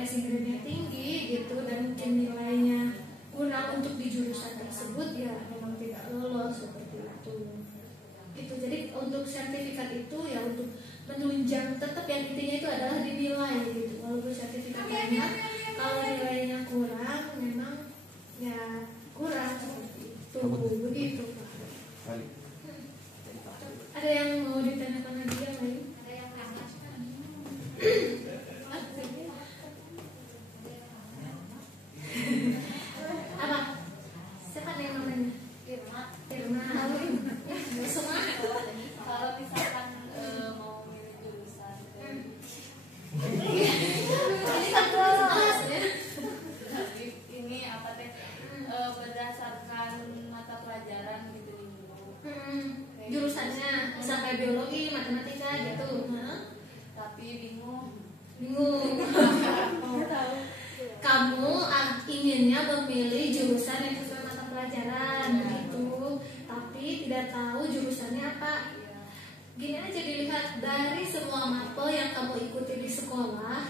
passing grade-nya tinggi gitu dan mungkin nilainya kurang untuk di jurusan tersebut, ya memang tidak lolos seperti itu. Gitu. Jadi untuk sertifikat itu ya untuk menunjang, tetap yang intinya itu adalah dinilai gitu. Walaupun sertifikat banyak, kalau nilainya kurang memang ya kurang seperti itu. Begitu Pak. Ada yang mau ditanyakan lagi yang lain? Apa? Siapa yang namanya? Irma. Semua. Kalau misalkan mau milih jurusan ini apa teh berdasarkan mata pelajaran gitu jurusannya sampai biologi, matematika gitu. Tapi bingung. Kamu inginnya memilih jurusan yang sesuai mata pelajaran gitu, tapi tidak tahu jurusannya apa. Gini aja, dilihat dari semua mapel yang kamu ikuti di sekolah,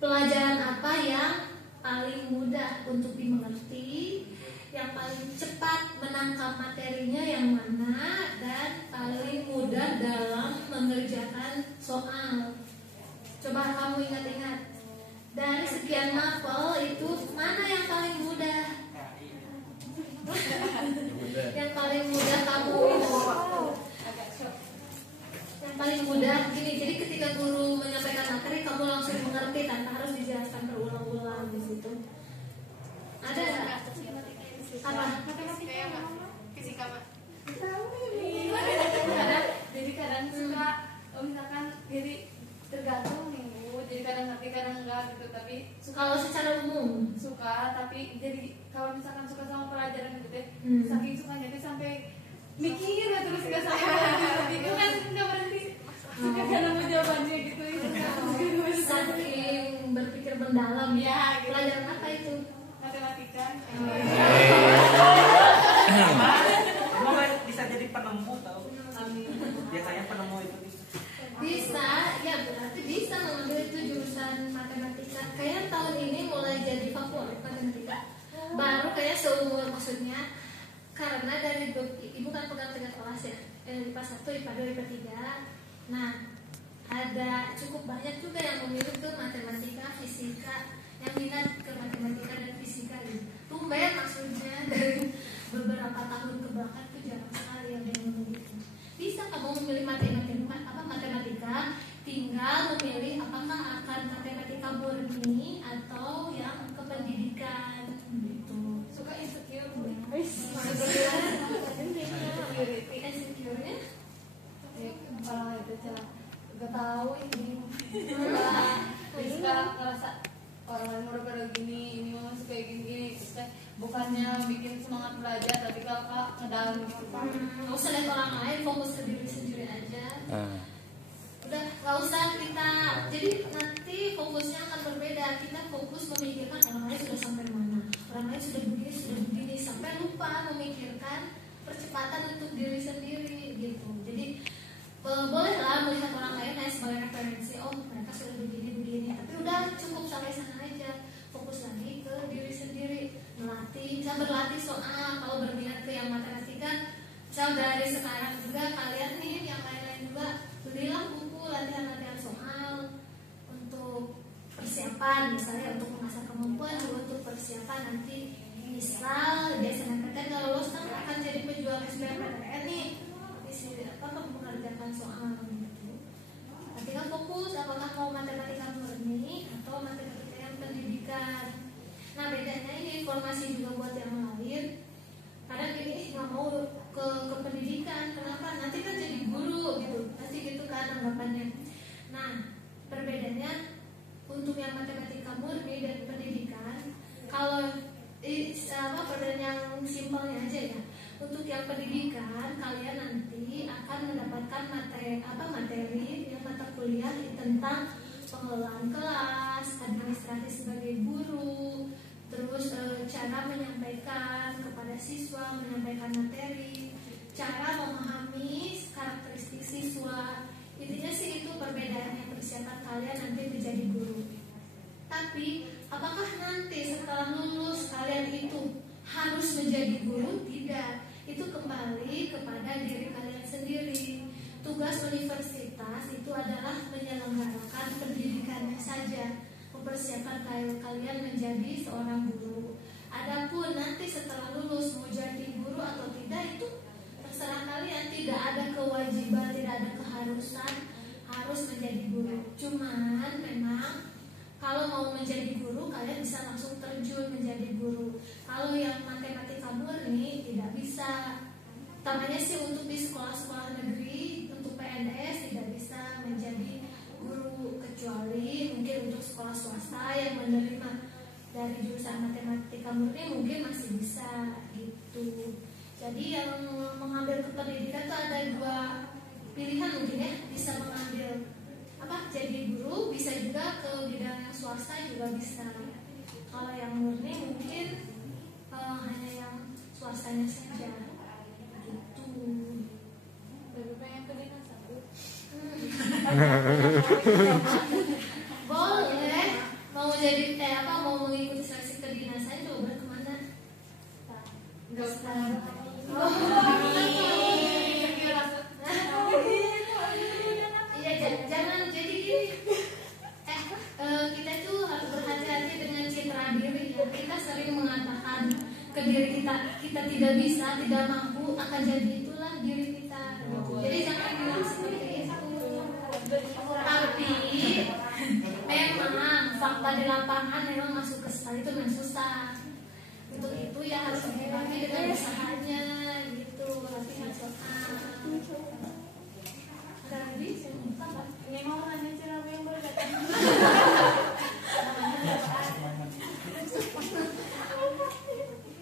pelajaran apa yang paling mudah untuk dimengerti, yang paling cepat menangkap materinya yang mana, dan paling mudah dalam mengerjakan soal. Coba kamu ingat-ingat, dari sekian mapel itu mana yang paling mudah? Yang paling mudah kamu yang paling mudah gini. Jadi ketika guru menyampaikan materi, kamu langsung mengerti tanpa harus dijelaskan berulang-ulang di situ. Ada nggak? Apa? Fisika mah. Jadi kadang suka misalkan jadi tergantung nih Bu. Jadi kadang ngerti kadang enggak gitu. Tapi Kalau secara umum suka, tapi jadi kalau misalkan suka sama pelajaran gitu deh, saking sukanya tuh sampai mikir ya terus nggak sampai itu kan nggak berhenti suka karena mau jawabannya gitu. saking berpikir mendalam Ya, gitu. Pelajaran apa itu? Matematika. Semoga bisa jadi penemu tau. Biasanya penemu itu Bisa, ya berarti bisa mengambil itu jurusan matematika. Kayak tahun ini mulai jadi favorit matematika. Baru kayak seumur, maksudnya karena dari ibu kan pegang 3 kelas ya, IPA 1, IPA 2, IPA 3. Nah, ada cukup banyak juga yang memilih ke matematika, fisika, yang minat ke matematika dan fisika gitu. Tumben maksudnya dari beberapa tahun ke belakang itu jarang sekali yang memilih itu. Bisa kamu memilih matematika, tinggal memilih apakah akan matematika murni atau yang kependidikan gitu. Suka insecure. Insecure-nya Kalau itu cara gak tahu ini. Suka ngerasa orang lain udah pada gini, ini mah masih kayak gini. Terus bukannya bikin semangat belajar, tapi kakak ngedown gitu. nggak usah lihat orang lain, fokus ke diri sendiri aja. Udah, nggak usah kita, jadi nanti fokusnya akan berbeda. Kita fokus memikirkan orang lain sudah sampai mana, orang lain sudah begini, sampai lupa memikirkan percepatan untuk diri sendiri gitu. Jadi bolehlah melihat orang lain hanya sebagai referensi, oh mereka sudah begini, tapi udah cukup sampai sana aja. Fokus lagi ke diri sendiri, melatih, bisa berlatih soal. Kalau berminat ke yang matematika, misal dari sekarang juga kalian nih yang lain-lain juga belilah buku latihan-latihan soal untuk persiapan, misalnya untuk mengasah kemampuan, juga untuk persiapan nanti misal di SNMPTN kalau lulus kan akan jadi pejuang SBMPTN nih, mengerjakan soal gitu. Tapi kan fokus apakah mau matematika murni atau matematika yang pendidikan. Nah bedanya ini informasi juga buat yang lain. Kadang gini, nggak mau ke pendidikan, kenapa? Nanti kan jadi guru gitu, pasti gitu kan anggapannya. Nah perbedaannya untuk yang matematika murni dan pendidikan, kalau perbedaan yang simpelnya aja ya. Untuk yang pendidikan, kalian nanti akan mendapatkan materi yang mata kuliah tentang pengelolaan kelas, administrasi sebagai guru, terus cara menyampaikan kepada siswa, menyampaikan materi, cara memahami karakteristik siswa. Intinya sih itu perbedaannya persiapan kalian nanti menjadi guru. Tapi apakah nanti setelah lulus kalian itu harus menjadi guru? Tidak. Itu kembali kepada diri kalian sendiri. Tugas universitas itu adalah menyelenggarakan pendidikannya saja, mempersiapkan kalian menjadi seorang guru. Adapun nanti setelah lulus mau jadi guru atau tidak itu terserah kalian. Tidak ada kewajiban, tidak ada keharusan harus menjadi guru. Cuman memang kalau mau menjadi guru kalian bisa langsung terjun menjadi guru. Kalau yang matematika murni tidak bisa. Utamanya sih untuk di sekolah-sekolah negeri, untuk PNS tidak bisa menjadi guru, kecuali mungkin untuk sekolah swasta yang menerima dari jurusan matematika murni mungkin masih bisa gitu. Jadi yang mengambil kependidikan itu ada dua pilihan mungkin ya, bisa mengambil jadi guru, bisa juga ke bidang yang swasta juga bisa. Kalau yang murni mungkin hanya yang swastanya saja gitu. Lebih pengen ke dinas aku. Boleh, mau jadi mau mengikuti seleksi kedinasan coba kemana? Enggak usah. Iya, jangan jadi gini. Kita tuh harus berhati-hati dengan citra diri ya. Kita sering mengatakan ke diri kita tidak bisa, tidak mampu, akan jadi itulah diri kita. Jadi jangan bilang seperti itu. Tapi memang fakta di lapangan memang masuk ke sekali itu memang susah. Itu ya harus dihadapi dengan usahanya gitu. Latihan tadi Ini mau nanya cerita yang berkaitan.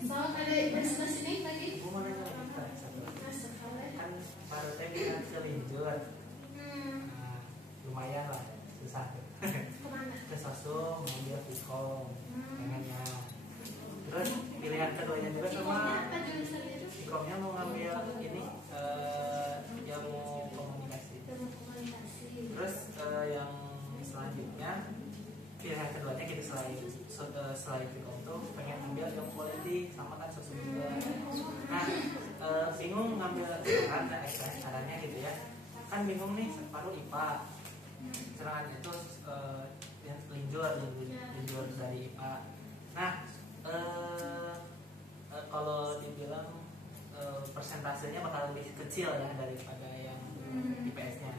Soal ada ibadah sini lagi. Gue mau nanya kan baru tadi kan selinjur. Lumayan lah, susah. Kemana? Ke Sosum, ngambil Vkom, pengennya. Terus pilihan keduanya juga sama. Apa jurusannya itu? Vkomnya mau ngambil ini ilmu komunikasi. Ilmu komunikasi. Terus yang selanjutnya pilihan keduanya kita selain Vkom tuh pengen ambil ilmu politik sama kan Sosum juga. Nah bingung ngambil caranya gitu ya. Kan bingung nih separuh IPA. Sedangkan itu yang linjur dari IPA. Nah kalau dibilang persentasenya bakal lebih kecil ya daripada yang IPS-nya.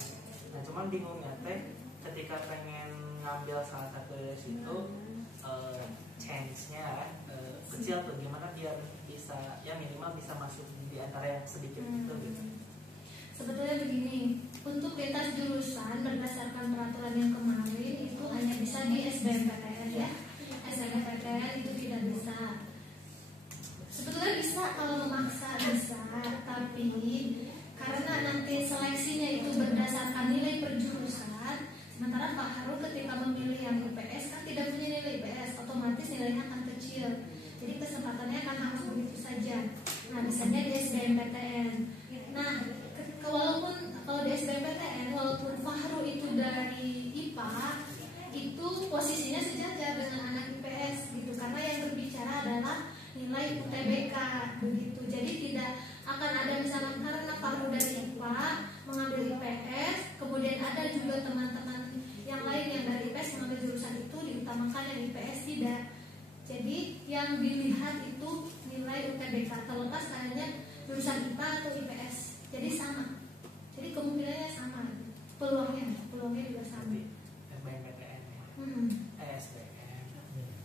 Nah cuman bingungnya teh ketika pengen ngambil salah satu dari situ chance-nya kecil tuh, gimana biar bisa ya minimal bisa masuk di antara yang sedikit itu gitu. Sebetulnya begini, untuk lintas jurusan berdasarkan peraturan yang kemarin itu hanya bisa di SBMPTN ya. SBMPTN itu tidak bisa. Sebetulnya bisa kalau memaksa bisa, tapi karena nanti seleksinya itu berdasarkan nilai per jurusan, sementara Pak Haru ketika memilih yang IPS kan tidak punya nilai IPS, otomatis nilainya akan kecil. Jadi kesempatannya akan harus begitu saja. Nah, misalnya di SBMPTN. Nah, walaupun kalau di SBMPTN, walaupun Fahru itu dari IPA, itu posisinya sejajar dengan anak IPS gitu, karena yang berbicara adalah nilai UTBK begitu. Jadi tidak akan ada misalnya karena Fahru dari IPA mengambil IPS, kemudian ada juga teman-teman yang lain yang dari IPS mengambil jurusan itu diutamakan yang IPS tidak. Jadi yang dilihat itu nilai UTBK, terlepas kayaknya jurusan IPA atau IPS. Jadi sama. Jadi kemungkinannya sama. Peluangnya juga sama. SBMPTN ya. SBM.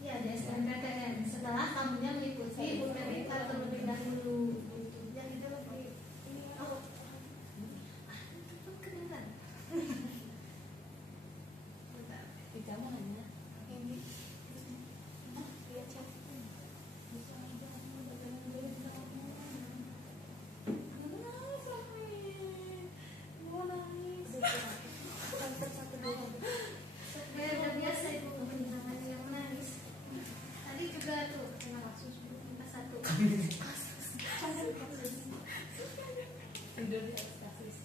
Ya, di SBMPTN. Setelah kamunya mengikuti UTBK terlebih dahulu. Yang itu lagi ini kedengaran. Kita mau nanya. Ini Udah biasa itu kebenangan yang menangis. Tadi juga tuh kena kasus satu. tidur di atas kasus.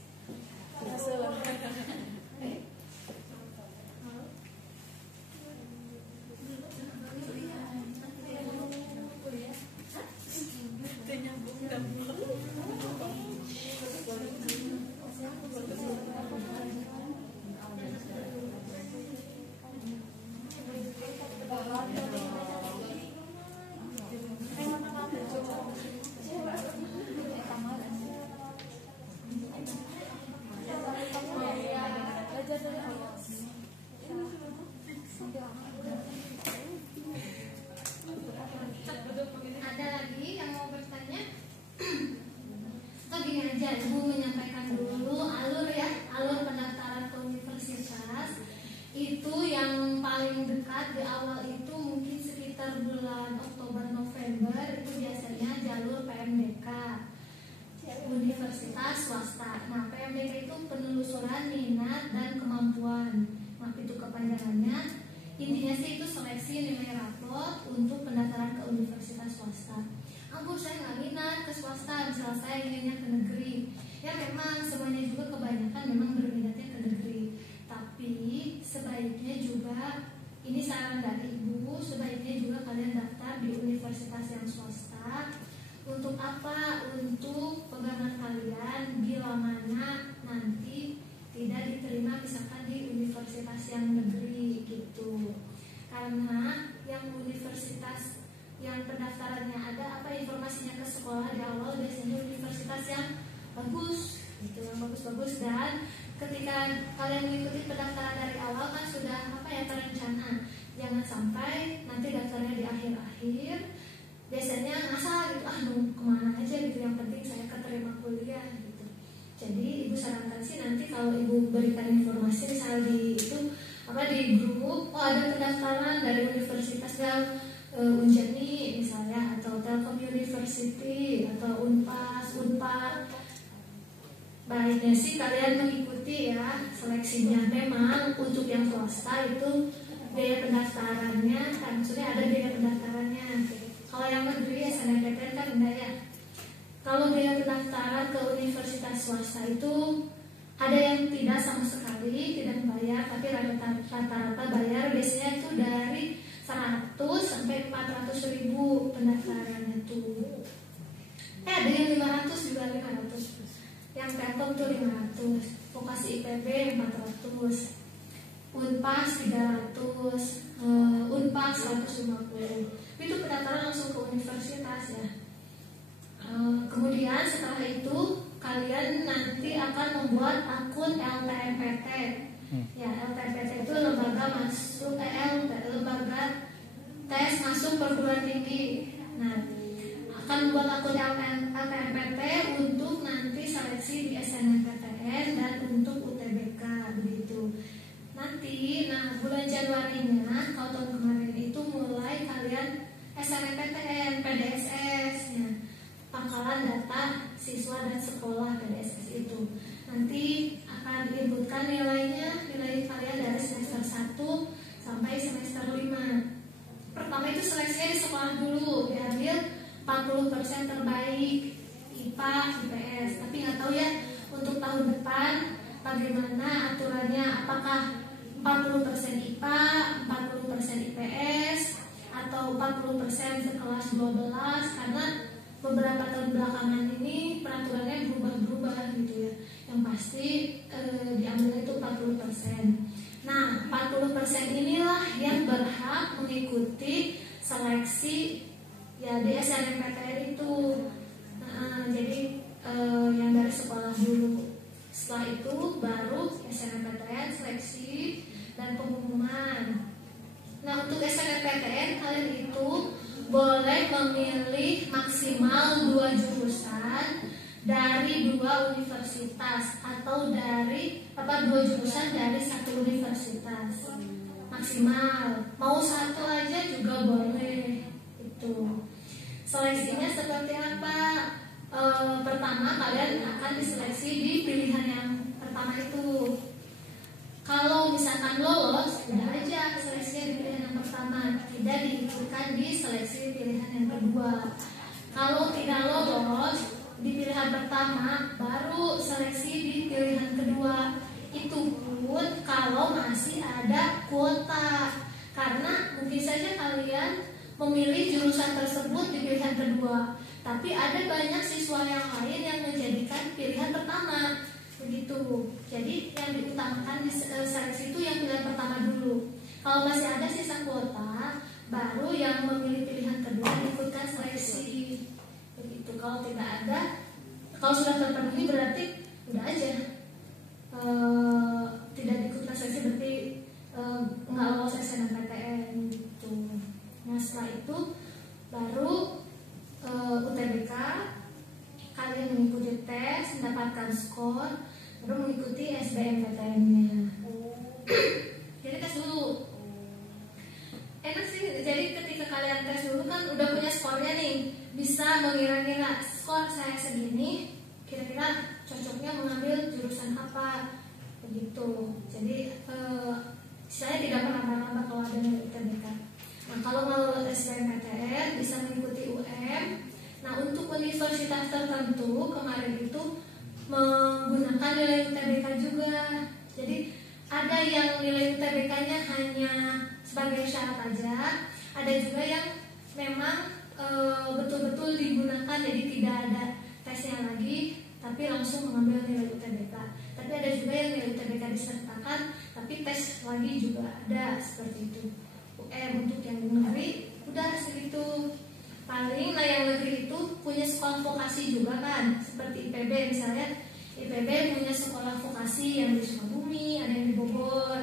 perancangannya. Intinya sih itu seleksi nilai rapot untuk pendaftaran ke universitas swasta. Ampun, saya nggak minat ke swasta, misalnya saya inginnya ke negeri. Ya memang semuanya juga kebanyakan memang berminatnya ke negeri. Tapi sebaiknya juga, ini saran dari ibu, sebaiknya juga kalian daftar di universitas yang swasta. Untuk apa? Untuk pegangan kalian bila mana nanti tidak diterima misalkan di universitas yang negeri gitu. Karena yang universitas yang pendaftarannya ada apa informasinya ke sekolah di awal biasanya universitas yang bagus gitu, yang bagus-bagus. Dan ketika kalian mengikuti pendaftaran dari awal kan sudah apa ya, terencana. Jangan sampai nanti daftarnya di akhir-akhir biasanya ngasal gitu, kemana aja gitu, yang penting saya keterima kuliah gitu. Jadi ibu sarankan sih nanti kalau ibu berikan informasi misalnya di itu apa di grup, ada pendaftaran dari universitas yang Unjani misalnya, atau Telkom University atau Unpas, Unpar. Baiknya sih kalian mengikuti ya seleksinya. Memang untuk yang swasta itu biaya pendaftarannya kan maksudnya ada biaya pendaftarannya. Kalau yang negeri ya SNMPTN kan enggak ya. Kalau biaya pendaftaran ke universitas swasta itu ada yang tidak sama sekali, tidak bayar, tapi rata-rata bayar. Biasanya itu dari 100 sampai 400 ribu pendaftarannya tuh. Ada yang 500 juga, 500. Yang Telkom tuh 500, vokasi IPB 400, Unpas 300, Unpas 150. Itu pendaftaran langsung ke universitas ya. Kemudian setelah itu kalian nanti akan membuat akun LTMPT. Ya, LTMPT itu lembaga masuk lembaga tes masuk perguruan tinggi. Nah, akan membuat akun LTMPT untuk nanti seleksi di SNMPTN dan untuk UTBK begitu. Nanti, bulan Januarinya kalau tahun kemarin itu mulai kalian SNMPTN, PDSS ya. Pangkalan data siswa dan sekolah PDSS itu nanti akan diinputkan nilai kalian dari semester 1 sampai semester 5. Pertama itu seleksinya di sekolah dulu, diambil 40% terbaik IPA, IPS. Tapi nggak tahu ya untuk tahun depan bagaimana aturannya, apakah 40% IPA, 40% IPS, atau 40% sekelas 12, karena beberapa tahun belakangan ini peraturannya berubah-berubah gitu ya. Yang pasti diambil itu 40%. Nah, 40% inilah yang berhak mengikuti seleksi ya di SNMPTN itu. Jadi yang dari sekolah dulu. Setelah itu baru SNMPTN seleksi dan pengumuman. Nah, untuk SNMPTN kalian itu boleh memilih maksimal 2 jurusan dari 2 universitas atau dari 2 jurusan dari 1 universitas maksimal. Mau 1 aja juga boleh. Itu seleksinya seperti apa? Pertama kalian akan diseleksi di pilihan yang pertama itu. Kalau misalkan lolos, udah aja seleksinya di pilihan yang pertama, tidak diikutkan di seleksi pilihan yang kedua. Kalau tidak lolos di pilihan pertama, baru seleksi di pilihan kedua. Itu pun kalau masih ada kuota. Karena mungkin saja kalian memilih jurusan tersebut di pilihan kedua, tapi ada banyak siswa yang lain yang menjadikan pilihan pertama. Begitu. Jadi yang diutamakan di seleksi itu yang pilihan pertama dulu. Kalau masih ada sisa kuota, baru yang memilih pilihan kedua diikutkan seleksi. Begitu. Kalau tidak ada, kalau sudah terpenuhi berarti udah aja tidak diikutkan seleksi, berarti nggak lolos SNMPTN gitu. Nah, setelah itu baru UTBK, kalian mengikuti tes, mendapatkan skor, baru mengikuti SBMPTN-nya. Jadi tes dulu. Enak sih, jadi ketika kalian tes dulu kan udah punya skornya nih, bisa mengira-ngira skor saya segini, kira-kira cocoknya mengambil jurusan apa, begitu. Jadi Saya tidak pernah terlambat kalau ada nilai UTBK. Nah, kalau nggak lulus SBMPTN bisa mengikuti UM. Nah, untuk universitas tertentu kemarin itu menggunakan nilai UTBK juga. Jadi ada yang nilai UTBK-nya hanya sebagai syarat aja, ada juga yang memang betul-betul digunakan, jadi tidak ada tesnya lagi, tapi langsung mengambil nilai UTBK. Tapi ada juga yang nilai UTBK disertakan, tapi tes lagi juga ada seperti itu. Untuk yang negeri udah segitu. Paling yang negeri itu punya sekolah vokasi juga kan, seperti IPB misalnya. IPB punya sekolah vokasi yang di Sukabumi, ada yang di Bogor.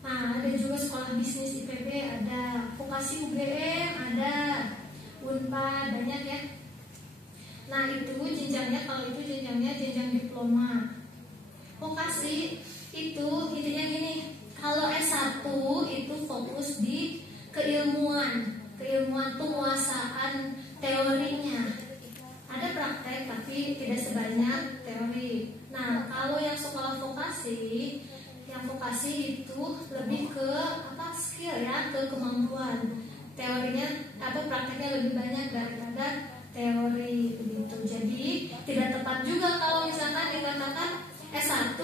Nah, ada juga sekolah bisnis IPB, ada vokasi UGM, ada Unpad, banyak ya. Nah, itu jenjangnya, kalau itu jenjangnya jenjang diploma. Vokasi itu intinya gini, kalau S1 itu fokus di keilmuan penguasaan teorinya. Ada praktek tapi tidak sebanyak teori. Nah, kalau yang sekolah vokasi, yang vokasi itu lebih ke skill ya, ke kemampuan. Teorinya prakteknya lebih banyak daripada teori begitu. Jadi tidak tepat juga kalau misalkan dikatakan S1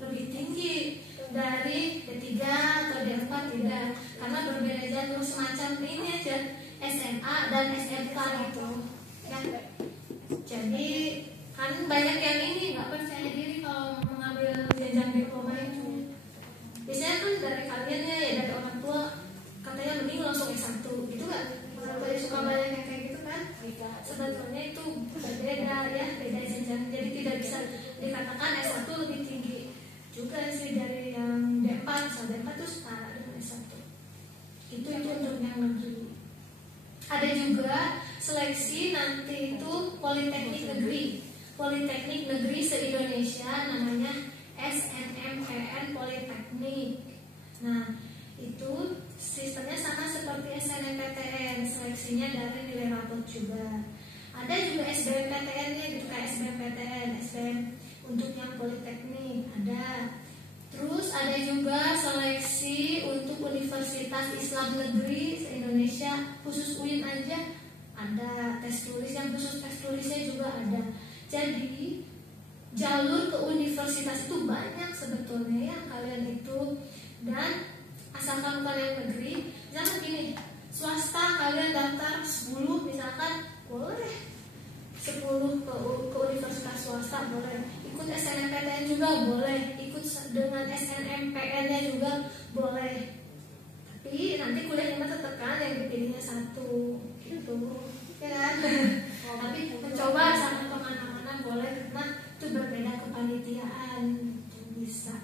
lebih tinggi dari D3 atau D4, tidak, karena berbeda jalur, semacam ini aja SMA dan SMK gitu ya. Jadi kan banyak yang ini nggak percaya diri kalau mengambil jenjang diploma itu. Biasanya kan dari kaliannya ya, dari orang tua katanya mending langsung S1 gitu kan. Orang tua suka banyak yang kayak gitu kan. Sebetulnya itu berbeda ya, beda jenjang. Jadi tidak bisa dikatakan S1 lebih tinggi juga sih dari yang D4. Soal D4 itu setara dengan S1. Itu untuk yang negeri. Ada juga seleksi nanti itu Politeknik Negeri. Politeknik Negeri se-Indonesia namanya SNMPN Politeknik. Nah, itu sistemnya sama seperti SNMPTN, seleksinya dari nilai rapot juga. Ada juga SBMPTN-nya gitu, kayak SBMPTN, SBM untuk yang Politeknik ada. Terus ada juga seleksi untuk Universitas Islam Negeri se-Indonesia, khusus UIN aja ada tes tulis, yang khusus tes tulisnya juga ada. Jadi jalur ke universitas itu banyak sebetulnya ya kalian itu. Dan asalkan kalian negeri, jangan gini, swasta kalian daftar 10 misalkan boleh, 10 ke universitas swasta boleh, ikut SNMPTN juga boleh, ikut dengan SNMPN-nya juga boleh. Tapi nanti kuliahnya tetap kan yang dipilihnya satu gitu ya. Tapi mencoba sama kemana-mana boleh, karena itu berbeda kepanitiaan itu bisa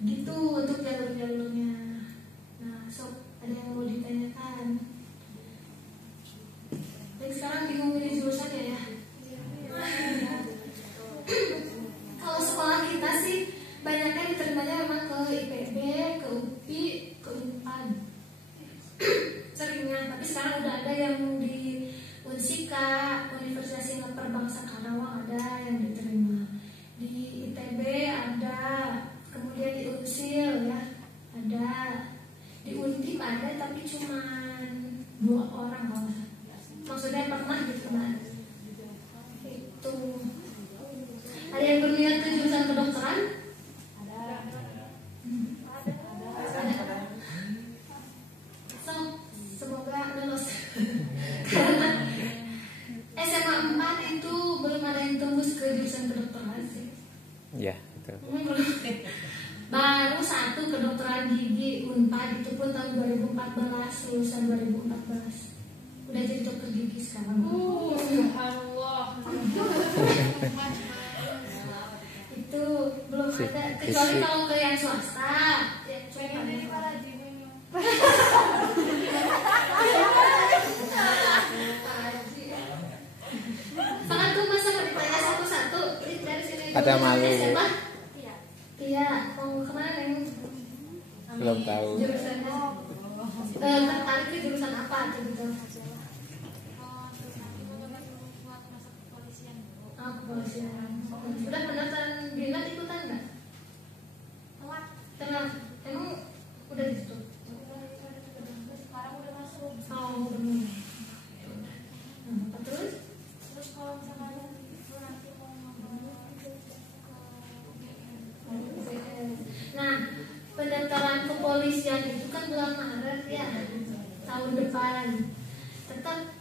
gitu untuk jalur-jalurnya. Nah, ada yang mau ditanyakan? Baik, sekarang bingung ini jurusannya ya. Kalau sekolah kita sih banyaknya diterimanya memang ke IPB, ke UPI, ke Unpad seringnya. Tapi sekarang udah ada yang di Unsika, Universitas Singapura Bangsa Karawang ada yang diterima. Di ITB ada, kemudian di Unsil ya ada, di Undip ada tapi cuma 2 orang kalau maksudnya pernah gitu kan. Itu ada yang berminat ke jurusan kedokteran? Semoga lulus. Karena SMA 4 itu belum ada yang tembus ke jurusan kedokteran sih. Ya, betul. Baru 1 kedokteran gigi Unpad, itu pun tahun 2014, lulusan 2014. Udah jadi dokter gigi sekarang. Subhanallah. Itu belum ada, kecuali kalau ke yang swasta. Pengen jadi para jimin. Sangat tuh masa ditanya satu-satu dari sini. Ada malu. Iya, mau kemana? Belum tahu. Jurusannya tertarik ke jurusan apa gitu? Kepolisian. Sudah pendaftaran BINAT ikutan nggak? Tengah. Emang depan. Tetap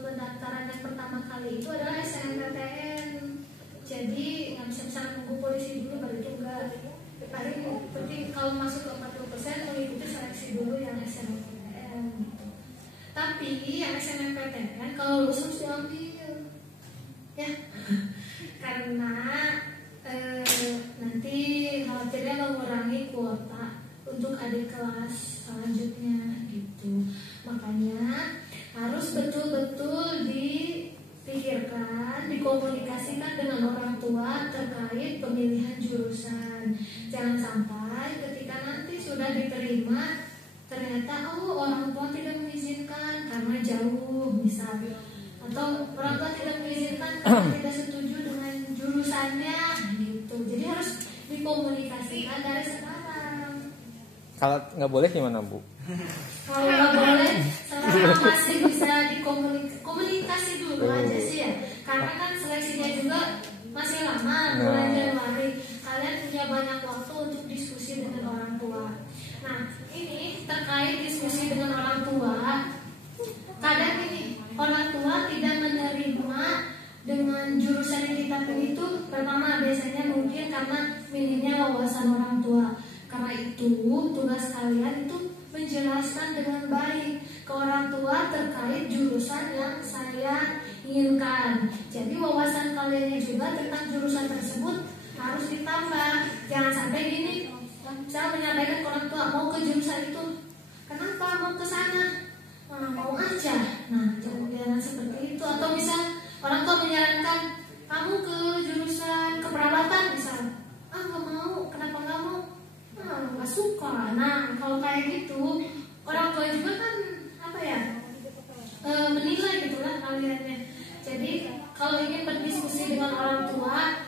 pendaftaran yang pertama kali itu adalah SNMPTN. Jadi nggak bisa nunggu polisi dulu baru itu enggak. Paling penting kalau masuk ke 40% mengikuti seleksi dulu yang SNMPTN gitu. Tapi yang SNMPTN kalau lulus harus diambil ya karena nanti khawatirnya mengurangi kuota untuk adik kelas selanjutnya gitu. Makanya harus betul-betul dipikirkan, dikomunikasikan dengan orang tua terkait pemilihan jurusan. Jangan sampai ketika nanti sudah diterima ternyata orang tua tidak mengizinkan karena jauh misalnya, atau orang tua tidak mengizinkan karena tidak setuju dengan jurusannya gitu. Jadi harus dikomunikasikan dari sekarang. Kalau nggak boleh gimana Bu? Kalau nggak boleh, selama masih bisa dikomunikasi dulu aja sih ya. Karena kan seleksinya juga masih lama, bulan Januari. Kalian punya banyak waktu untuk diskusi dengan orang tua. Nah, ini terkait diskusi dengan orang tua. Kadang ini orang tua tidak menerima dengan jurusan yang kita pilih itu. Pertama biasanya mungkin karena minimnya wawasan orang tua. Karena itu tugas kalian itu menjelaskan dengan baik ke orang tua terkait jurusan yang saya inginkan. Jadi wawasan kalian juga tentang jurusan tersebut harus ditambah. Jangan sampai gini, saya menyampaikan ke orang tua mau ke jurusan itu, kenapa mau ke sana? Mau aja. Nah, jangan seperti itu. Atau misal orang tua menyarankan kamu ke jurusan keperawatan misal, nggak mau, kenapa nggak mau? Nggak suka. Nah, kalau kayak gitu orang tua juga kan menilai gitulah kaliannya. Jadi kalau ingin berdiskusi dengan orang tua,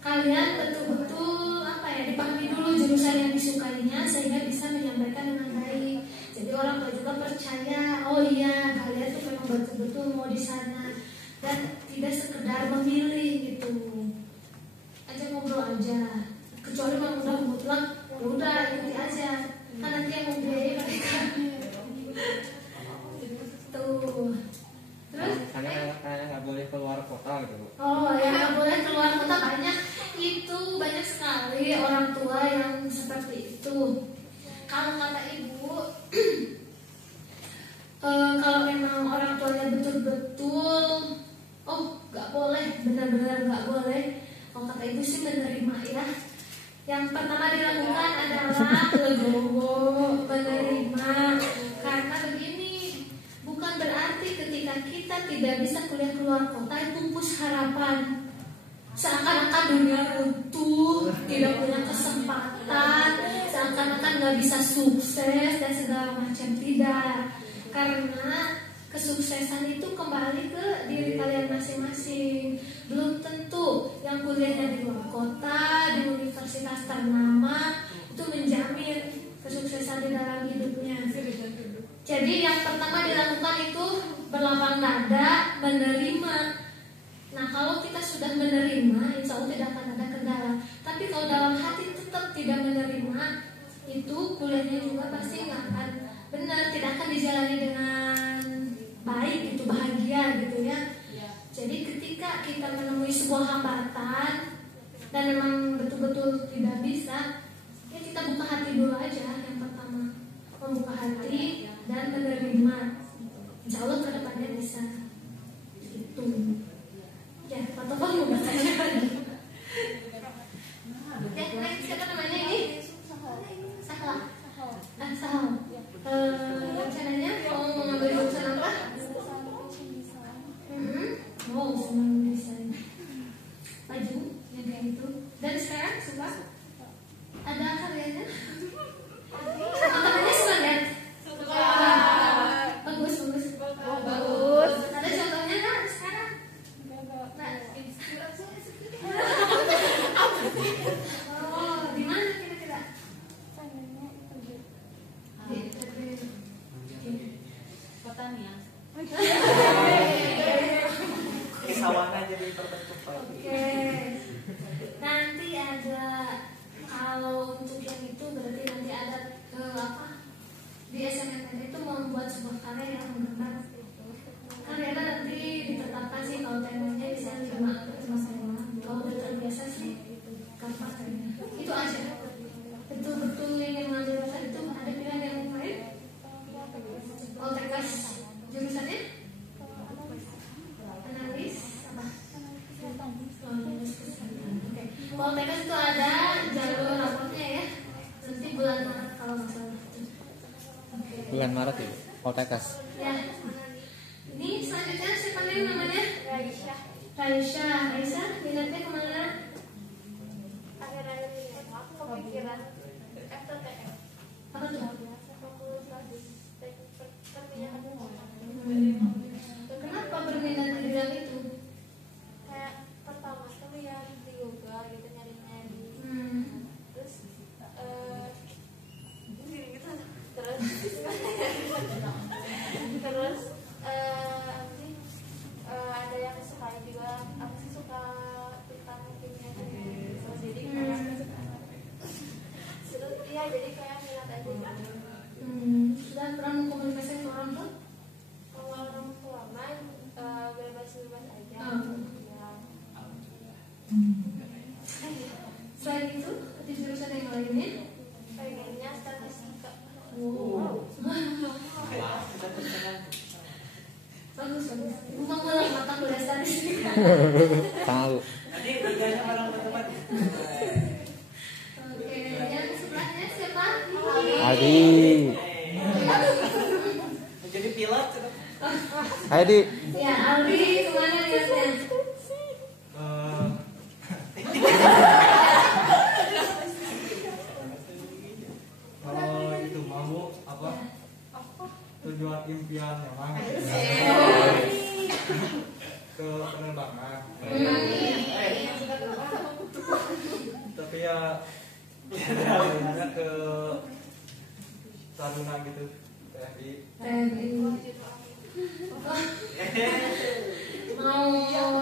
kalian betul-betul dipahami dulu jurusan yang disukainya sehingga bisa menyampaikan dengan baik. Jadi orang tua juga percaya, oh iya kalian tuh memang betul-betul mau di sana dan tidak sekedar memilih gitu. Aja ngobrol aja. Kecuali memang udah kebetulan, ya udah ikuti aja. Kan nanti yang membiayai mereka. Tuh. Terus? Karena nggak boleh keluar kota gitu Bu. Oh ya, nggak boleh keluar kota banyak. Itu banyak sekali orang tua yang seperti itu. Kalau kata ibu, kalau memang orang tuanya betul-betul, nggak boleh, benar-benar nggak boleh. Kalau kata ibu sih menerima ya. Yang pertama dilakukan adalah legowo, menerima. Karena begini, bukan berarti ketika kita tidak bisa kuliah keluar kota itu pupus harapan. Seakan-akan dunia runtuh, tidak punya kesempatan, seakan-akan nggak bisa sukses dan segala macam. Tidak, karena kesuksesan itu kembali ke diri kalian masing-masing. Belum tentu yang kuliahnya di luar kota, di universitas ternama itu menjamin kesuksesan di dalam hidupnya. Jadi yang pertama dilakukan itu berlapang dada, menerima. Nah, kalau kita sudah menerima, insya Allah tidak akan ada kendala. Tapi kalau dalam hati tetap tidak menerima, itu kuliahnya juga pasti nggak akan benar, tidak akan dijalani dengan baik, gitu, bahagia gitu ya. Jadi ketika kita menemui sebuah hambatan dan memang betul-betul tidak bisa, ya kita buka hati dulu aja. Yang pertama, membuka hati dan menerima. Insya Allah kedepannya bisa. Itu. Ya, Pak Topal mau bertanya lagi. Ya, siapa namanya ini? Sahla. Sahla. Rencananya mau mengambil jurusan apa? Mau senang desain. Baju yang kayak gitu. Dan sekarang suka? Ada karyanya? Teman-temannya suka lihat? Suka. Bagus. Ada contohnya nggak sekarang? Di mana kira-kira? Pertanian. Kesawana jadi terbentuk lagi. Oke. Nanti ada, kalau untuk yang itu berarti nanti ada di SMA SNMPTN itu membuat sebuah karya yang menggambar. Karyanya nanti ditetapkan sih kalau temanya bisa 5 tema. Kalau udah terbiasa sih gampang. Itu aja. Betul-betul ingin mengambil jurusan itu ada pilihan yang lain. Poltekkes jurusannya analis apa? Oke. Poltekkes itu ada jalur rapotnya ya. Nanti bulan Maret kalau nggak salah. Oke. Bulan Maret ya, Poltekkes. Ya. Ini selanjutnya siapa nih namanya? Raisya, minatnya kemana? Akhir-akhir ini aku kepikiran FTTM. Apa tuh? Kenapa berminat di bidang itu? Kayak pertama tuh lihat di Google gitu nyari-nyari. Terus gitu. Terus ada yang suka juga. Aku sih suka tentang kimia gitu. Jadi kayak terus iya jadi kayak minat aja gitu. Sudah pernah mengkomunikasikan ke orang tua? Kalau orang tua mah bebas-bebas aja. Ya. Selain itu, di jurusan yang lainnya? Pengennya statistika. Wow. Bagus. Ibu mau ngulang mata kuliah statistika. Tahu. Nanti tiganya orang berteman. Oke, yang sebelahnya siapa? Adi. Jadi pilot. Adi. Ya, Aldi kemana lihatnya? Kalau itu mau apa tujuan impian memang ke penerbangan, tapi ya sebenarnya ke Taruna gitu, TNI. TNI. Mau yang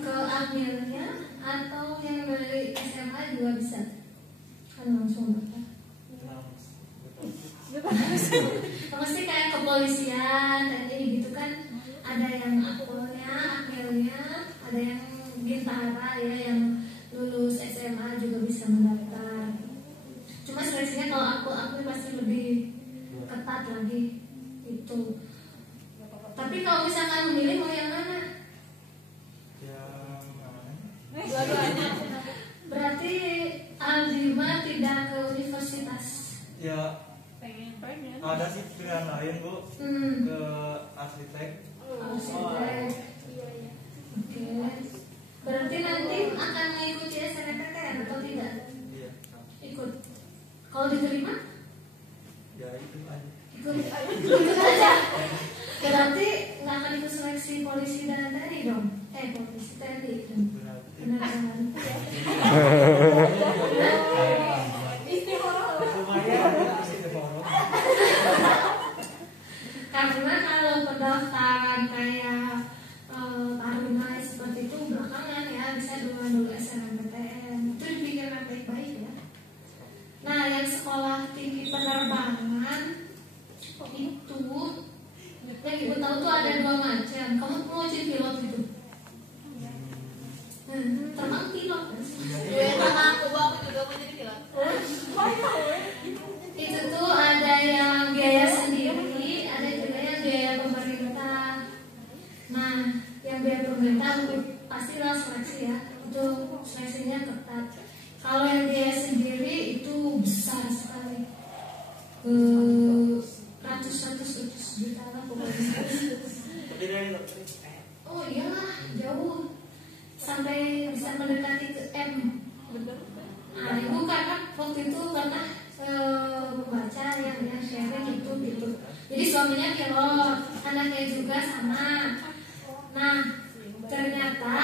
ke ambilnya atau yang dari SMA juga bisa? Kan langsung pasti kayak kepolisian TNI gitu kan, ada yang akpolnya, akmilnya, ada yang bintara ya, yang lulus SMA juga bisa mendaftar. Cuma seleksinya kalau aku pasti lebih ketat lagi itu. Tapi kalau misalkan memilih mau yang mana? Yang mana? Dua-duanya. Berarti Aldima tidak ke universitas. Ya Pengen. ada sih pilihan lain Bu, Hmm. ke arsitek. Arsitek. Iya. Oke. Berarti nanti akan mengikuti SNMPTN atau tidak? Iya, Ikut. Kalau diterima? ya itu aja. Ikut aja. Berarti nggak akan ikut seleksi polisi dan TNI dong? Polisi TNI itu. Berarti Benar. lumayan sih develop. Karena kalau pendaftaran kayak Taruna seperti itu belakangan ya, bisa dulu SNMPTN. Itu dipikirkan baik-baik ya. Nah, yang sekolah tinggi penerbangan itu yang ibu tahu tuh ada 2 macam. Kamu mau jadi pilot gitu? Terbang pilot kan? Sama aku juga mau jadi pilot. Itu tuh ada yang biaya sendiri, ada juga yang biaya pemerintah. Nah, yang biaya pemerintah pastilah seleksi ya, itu seleksinya ketat. Kalau yang biaya sendiri itu besar sekali, ratus juta lah pokoknya. Lebih dari dokter. Oh iyalah, jauh sampai bisa mendekati ke M. Nah, ibu karena waktu itu pernah membaca yang sharing itu gitu. Jadi suaminya pilot, anaknya juga sama. Nah, ternyata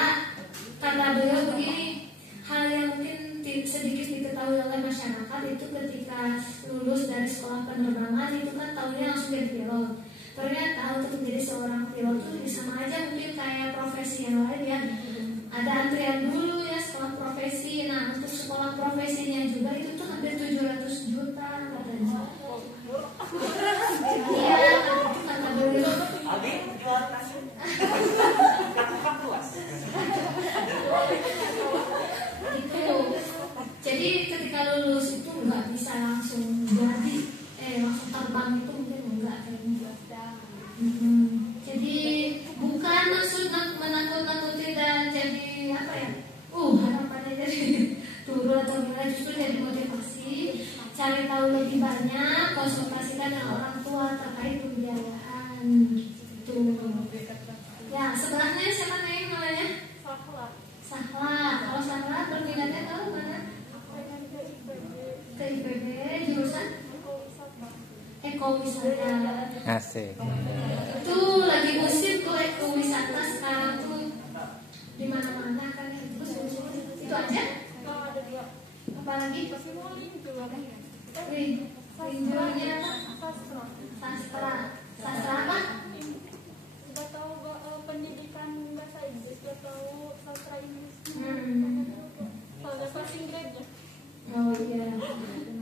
kata beliau begini, hal yang mungkin sedikit diketahui oleh masyarakat itu ketika lulus dari sekolah penerbangan itu kan tahunya langsung jadi pilot. Ternyata untuk menjadi seorang pilot itu sama aja mungkin kayak profesi yang lain ya. Ada antrian dulu ya sekolah profesi. Nah, untuk sekolah profesinya juga itu tuh hampir 700 juta katanya. ekowisata. Asik. Itu lagi musim tuh ekowisata sekarang tuh di mana-mana kan. Terus itu aja. Apalagi Rinjonya sastra. Sastra apa? Gak tahu pendidikan bahasa Inggris, gak tahu sastra Inggris. Kalau ada passing grade ya. Oh iya.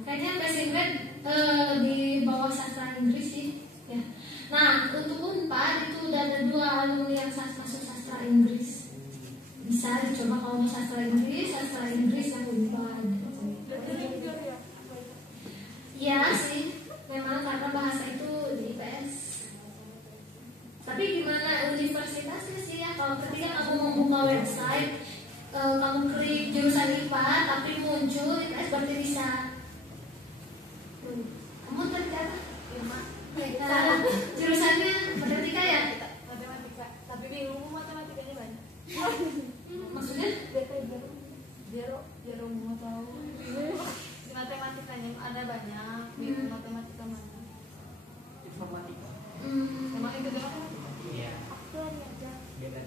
Kayaknya passing grade lebih bawah sastra Inggris sih. Ya. Nah, untuk Unpad itu udah ada 2 alumni yang masuk sastra Inggris. Bisa dicoba kalau mau sastra Inggris yang Unpad. Iya sih, memang karena bahasa itu di IPS. Tapi gimana universitasnya sih ya? Kalau ketika kamu mau buka website, kamu klik jurusan IPA tapi muncul IPS berarti bisa. Kamu ternyata jurusannya matematika ya? Matematika, tapi di ilmu matematikanya banyak. Maksudnya? Biar mau tahu. Matematikanya ada banyak, di matematika mana? Informatika. Emang itu doang? Iya. Aktual aja. Beda.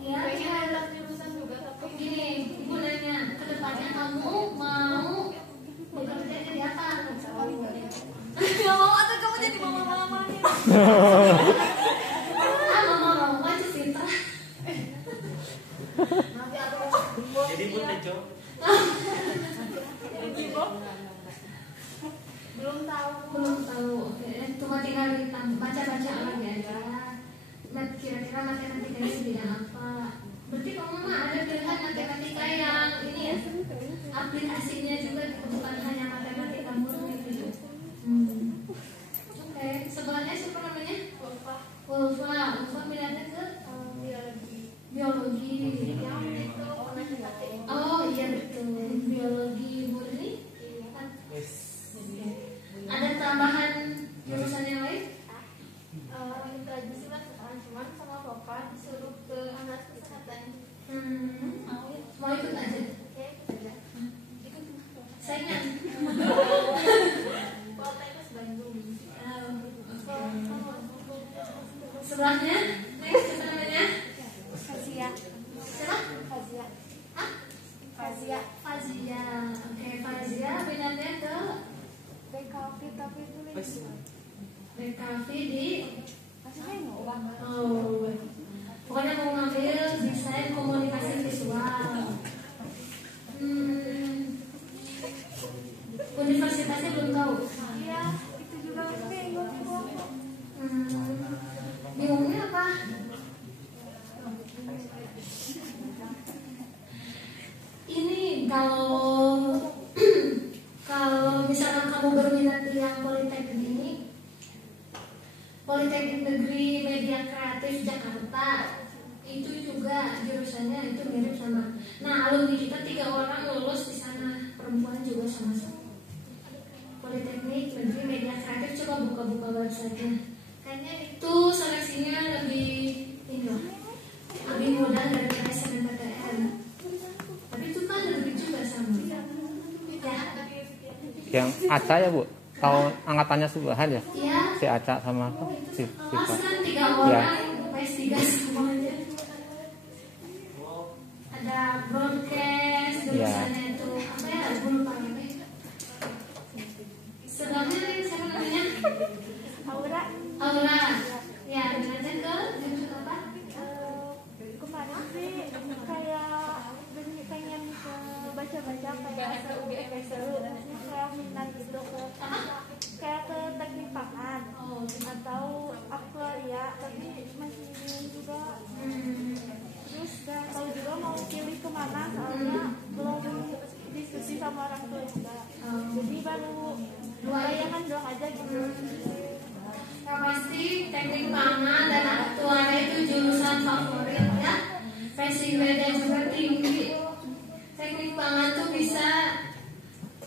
Ya, Pengen ada jurusan juga tapi gini, ibu nanya, ke depannya kamu mau bekerja jadi apa? nggak mau atau kamu jadi mama-mama nih? Mama aja Sinta. Nanti aku Jadi Bu Tejo. belum tahu. Oke, cuma tinggal baca-baca lagi aja. Kira-kira matematikanya di bidang apa? Berarti kamu mah ada pilihan matematika yang ini ya, aplikasinya juga bukan hanya matematika murni gitu. Oke, sebelahnya siapa namanya? Ulfa minatnya ke biologi. Oh iya betul, biologi murni. Ada tambahan jurusan yang lain? Itu aja sih mas, cuman sama papa disuruh ke anak kesehatan. Mau ikut aja? Saingan. Poltekkes Bandung. Sebelahnya, next siapa namanya? Fazia. Siapa? Fazia. Hah? Fazia. Fazia. Oke, Fazia minatnya ke BKV tapi itu BKV di Oh, pokoknya mau ngambil desain komunikasi visual. Universitasnya belum tahu. iya, itu juga bingung. Bingungnya apa? Ini kalau misalkan kamu berminat di yang Politeknik Negeri Media Kreatif Jakarta, itu juga jurusannya itu mirip sama. Nah, alumni kita 3 orang lulus di sana, perempuan juga sama-sama. Politeknik Negeri Media Kreatif, coba buka-buka website-nya. Kayaknya itu seleksinya lebih mudah daripada SNMPTN. Tapi itu kan negeri juga sama. Ya. Yang Aca ya Bu? Tahu angkatannya Subhan ya? Iya. Si Aca sama apa? Si Mas Pak. kan 3 orang, PS3 semuanya. Ada broadcast, jurusannya itu apa ya? Aku lupa namanya. Sebelumnya siapa namanya? Aura. Ya, minatnya ke jurusan apa? Kemarin sih kayak pengen ke baca-baca kayak ke UGM seru, kayak minat gitu kayak ke teknik pangan atau aktuaria, tapi masih bingung juga. Terus gak tahu juga mau pilih kemana soalnya belum diskusi sama orang tua juga. Jadi baru bayangan doang aja gitu. Yang pasti teknik pangan dan aktuaria itu jurusan favorit ya. Passing grade juga tinggi. Teknik pangan tuh bisa,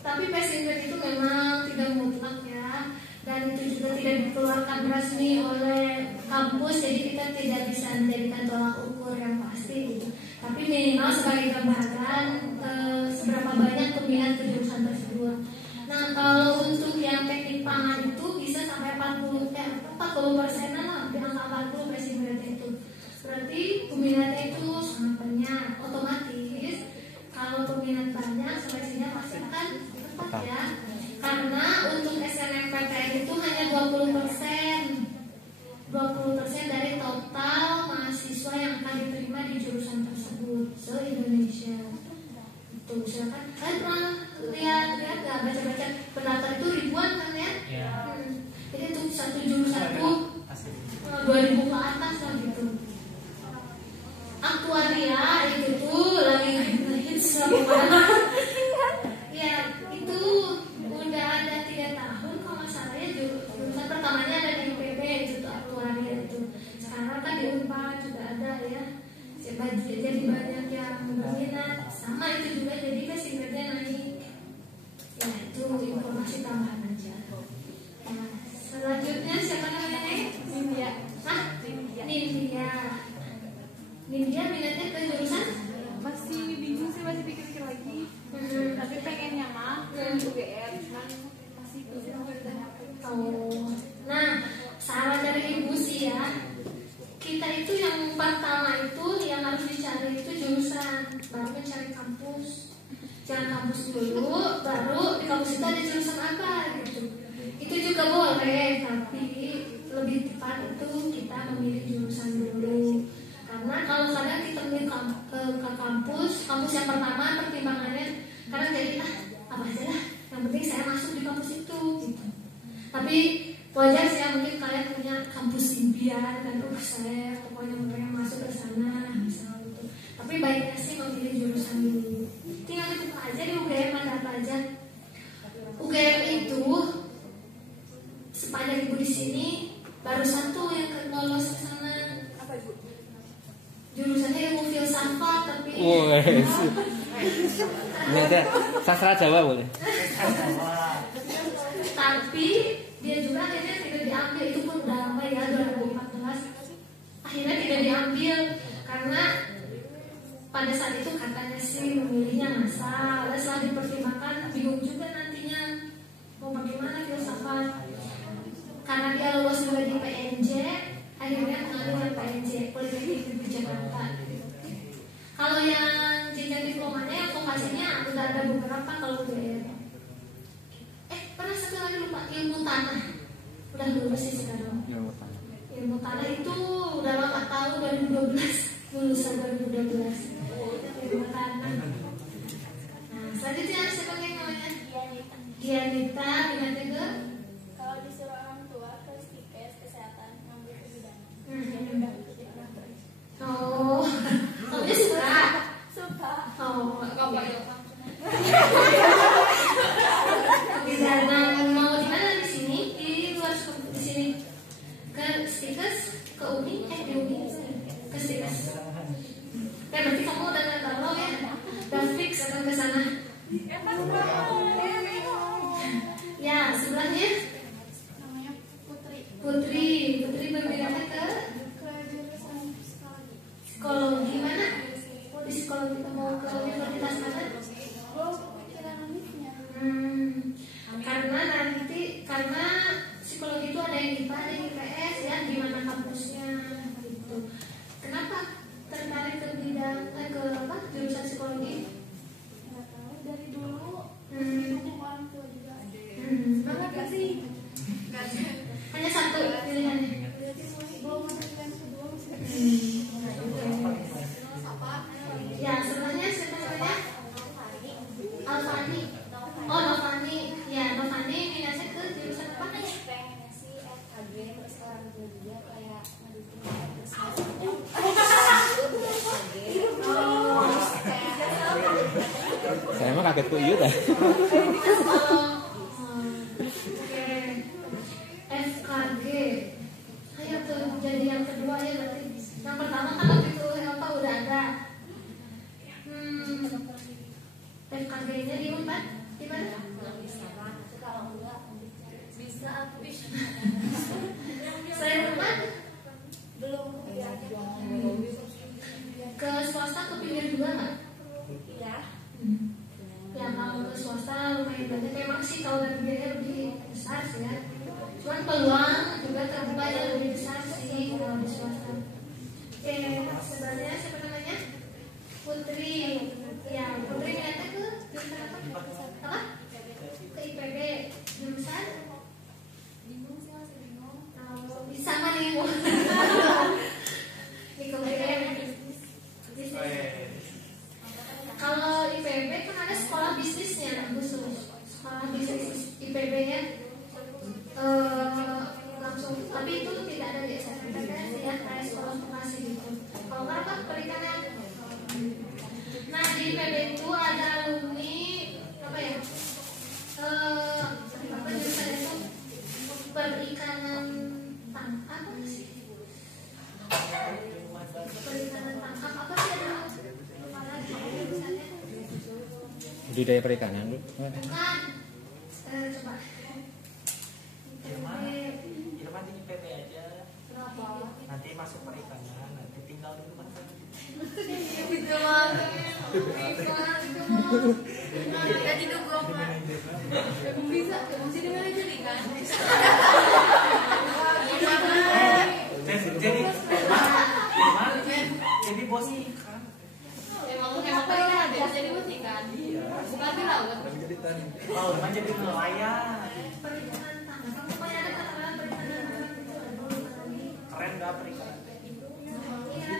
tapi passing grade itu memang tidak mutlak ya. Dan itu juga tidak dikeluarkan resmi oleh kampus, jadi kita tidak bisa menjadikan tolak ukur yang pasti gitu. Tapi minimal sebagai gambaran seberapa banyak peminat ke jurusan tersebut. Nah, kalau untuk yang teknik pangan itu 40%-an lah, hampir angka 40 peminatnya itu. Berarti peminatnya itu sangat banyak. Otomatis kalau peminat banyak, seleksinya pasti akan tepat ya. Karena untuk SNMPTN itu hanya 20% dari total mahasiswa yang akan diterima di jurusan tersebut se-Indonesia. Itu silakan. Kalian pernah lihat nggak baca-baca pendaftar itu ribuan kan ya? Jadi untuk satu jurusan itu 2000 ke atas lah gitu. Aktuaria itu tuh lagi hits lah. Ya itu udah ada 3 tahun kalau nggak salah ya, jurusan pertamanya ada di IPB itu tuh aktuaria itu. Sekarang kan di Unpad juga ada ya. Jadi banyak yang berminat. Sama itu juga jadi kesingetnya naik. Ya itu informasi tambahan aja. Nah, selanjutnya siapa namanya? Nindya. Hah? Nindya minatnya ke jurusan? Masih bingung sih, masih pikir-pikir lagi. Tapi pengennya mah ke UGM, cuman masih belum ada. Nah, saran dari ibu sih ya, kita itu yang pertama itu yang harus dicari itu jurusan, baru mencari kampus. Jangan kampus dulu, baru di kampus itu ada jurusan apa gitu. Itu juga boleh, tapi lebih tepat itu kita memilih jurusan dulu. Karena kalau kadang kita milih ke kampus yang pertama pertimbangannya kadang jadi apa aja lah, yang penting saya masuk di kampus itu gitu. Tapi wajar sih ya, mungkin kalian punya kampus impian kan, saya pokoknya pengen masuk ke sana misalnya gitu. Tapi baiknya sih memilih jurusan dulu. Tinggal dibuka aja di UGM ada apa aja. UGM itu sepanjang ibu di sini baru satu yang lolos ke sana. Apa ibu? Jurusannya ilmu filsafat tapi. Ini ada sastra Jawa boleh. Tapi dia juga akhirnya tidak diambil, itu pun udah lama ya 2014. Akhirnya tidak diambil karena pada saat itu katanya sih memilihnya ngasal. Setelah dipertimbangkan bingung juga nantinya mau bagaimana filsafat. Karena dia lolos juga di PNJ, akhirnya mengambil PNJ Politeknik Negeri Jakarta. Kalau yang jenjang diplomanya yang vokasinya udah ada beberapa kalau UGM. Pernah satu lagi lupa, ilmu tanah. Udah lulus sih sekarang. Ilmu tanah itu udah lama tahun 2012, lulusan 2012. Ilmu tanah. Nah, selanjutnya siapa yang namanya? Dianita, minatnya ke? Kalau disuruh orang tua ke stikes kesehatan ngambil kebidanan. Oh, kamu suka? Suka. Oh, Enggak boleh. kebidanan mau di mana di sini? Di luar di sini? Ke stikes, ke Uni, di Uni, ke stikes. Berarti kamu udah nggak tahu ya? Udah fix akan ke sana. Ya, sebelahnya Namanya Putri. Putri berminatnya ke Ke jurusan psikologi. psikologi mana? Di psikologi mau ke universitas mana? Belum kepikiran nantinya. Karena psikologi itu ada yang IPA, ada yang IPS ya, di mana kampusnya gitu. Kenapa tertarik ke bidang jurusan psikologi? Nggak tahu dari dulu. Ngomong orang tua juga. Kenapa sih? Hanya satu pilihannya. Berarti belum ada pilihan kedua masih. Ya, sebelahnya siapa namanya? Alfani. Oh, Novani. Ya, Novani minatnya ke jurusan apa? Pengennya sih FKG terus orang tua juga kayak ngedukung terus Saya mah kaget kok iya dah. Oke. FKG. Ayo tuh jadi yang kedua ya berarti. Yang pertama kan waktu itu udah ada. FKG-nya di Unpad di mana? kalau enggak bisa Selain Unpad belum kepikiran. ke swasta kepinggir juga nggak? Iya. Ya kalau ke swasta lumayan banyak memang sih kalau dari biaya lebih besar sih ya. Cuman peluang nilainya lebih besar sih kalau di swasta. Oke, sebenarnya siapa namanya? Putri. Ya, Putri minatnya ke jurusan apa? Apa? Ke IPB. Jurusan? Bingung sih, masih bingung. Sama nih. Di kemudian kalau IPB kan ada sekolah bisnisnya khusus, sekolah bisnis IPB ya. Langsung, tapi itu tidak ada di SNMPTN ya, kayak sekolah vokasi gitu. Kalau nggak apa perikanan. Nah di IPB itu ada alumni apa ya? Apa jurusan itu? Perikanan tangkap apa sih? Perikanan tangkap apa sih ada? Budidaya perikanan tuh. Bukan. Coba. Irman di IPB aja. Kenapa? Nanti masuk perikanan, nanti tinggal di rumah saja. Itu mah. Jadi dugong mah. Emang bisa, emang sih dengan aja nih kan. Jadi bos ikan. Emang perikanan dia jadi bos ikan. Iya. Bukan di laut. Oh, emang jadi nelayan. Perikanan tangkap. Pokoknya ada kata-kata perikanan tangkap itu ada lagi. Keren gak perikanan? Iya.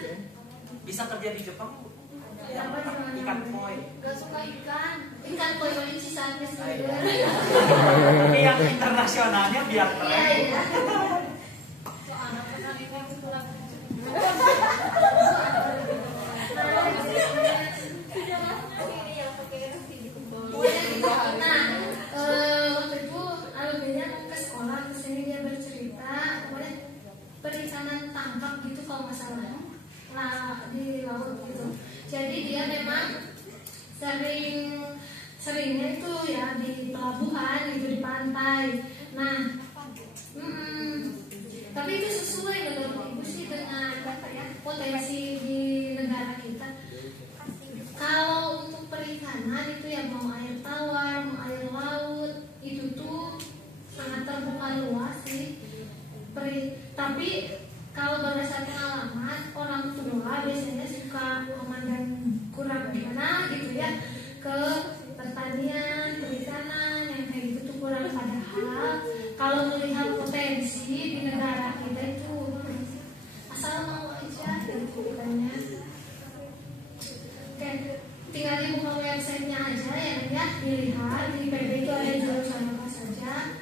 Bisa kerja di Jepang? Ya, apa gimana? Ikan koi. Gak suka ikan. Ikan koi paling sisa Tapi yang internasionalnya biar Iya, keren. iya. Soalnya kan ikan kurang. Nah, waktu itu alumninya mau ke sekolah, kesini dia bercerita, pokoknya perikanan tangkap gitu kalau nggak salah, nah di laut gitu. Jadi dia memang seringnya itu ya di pelabuhan gitu, di pantai. Nah, tapi itu sesuai menurut ibu sih dengan apa ya potensi di negara kita. Kalau untuk perikanan itu ya mau air tawar, mau air laut, itu tuh sangat terbuka luas sih. Tapi kalau berdasarkan pengalaman orang tua biasanya suka memandang kurang gimana gitu ya ke pertanian, perikanan yang kayak gitu tuh kurang. Padahal kalau melihat potensi di negara kita itu asal mau aja gitu bukannya. Oke, tinggal dibuka websitenya aja ya, dilihat di IPB itu ada jurusan apa saja,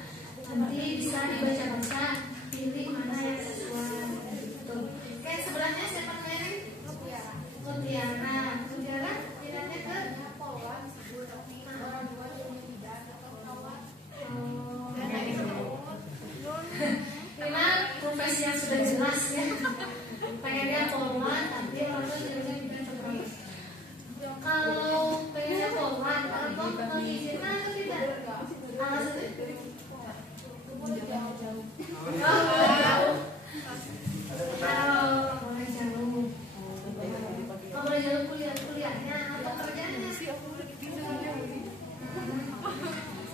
nanti bisa dibaca-baca, pilih mana yang sesuai. Tuh. Oke, sebelahnya siapa namanya? Mutiara. Mutiara, minatnya ke memang profesi yang sudah jelas ya. Pengennya polwan, tapi orang tua tidak bisa terlalu. Kalau pengennya polwan, orang tua mengizinkan atau tidak? Alasannya? Jauh. Boleh jauh. Boleh jauh kuliahnya atau kerjanya?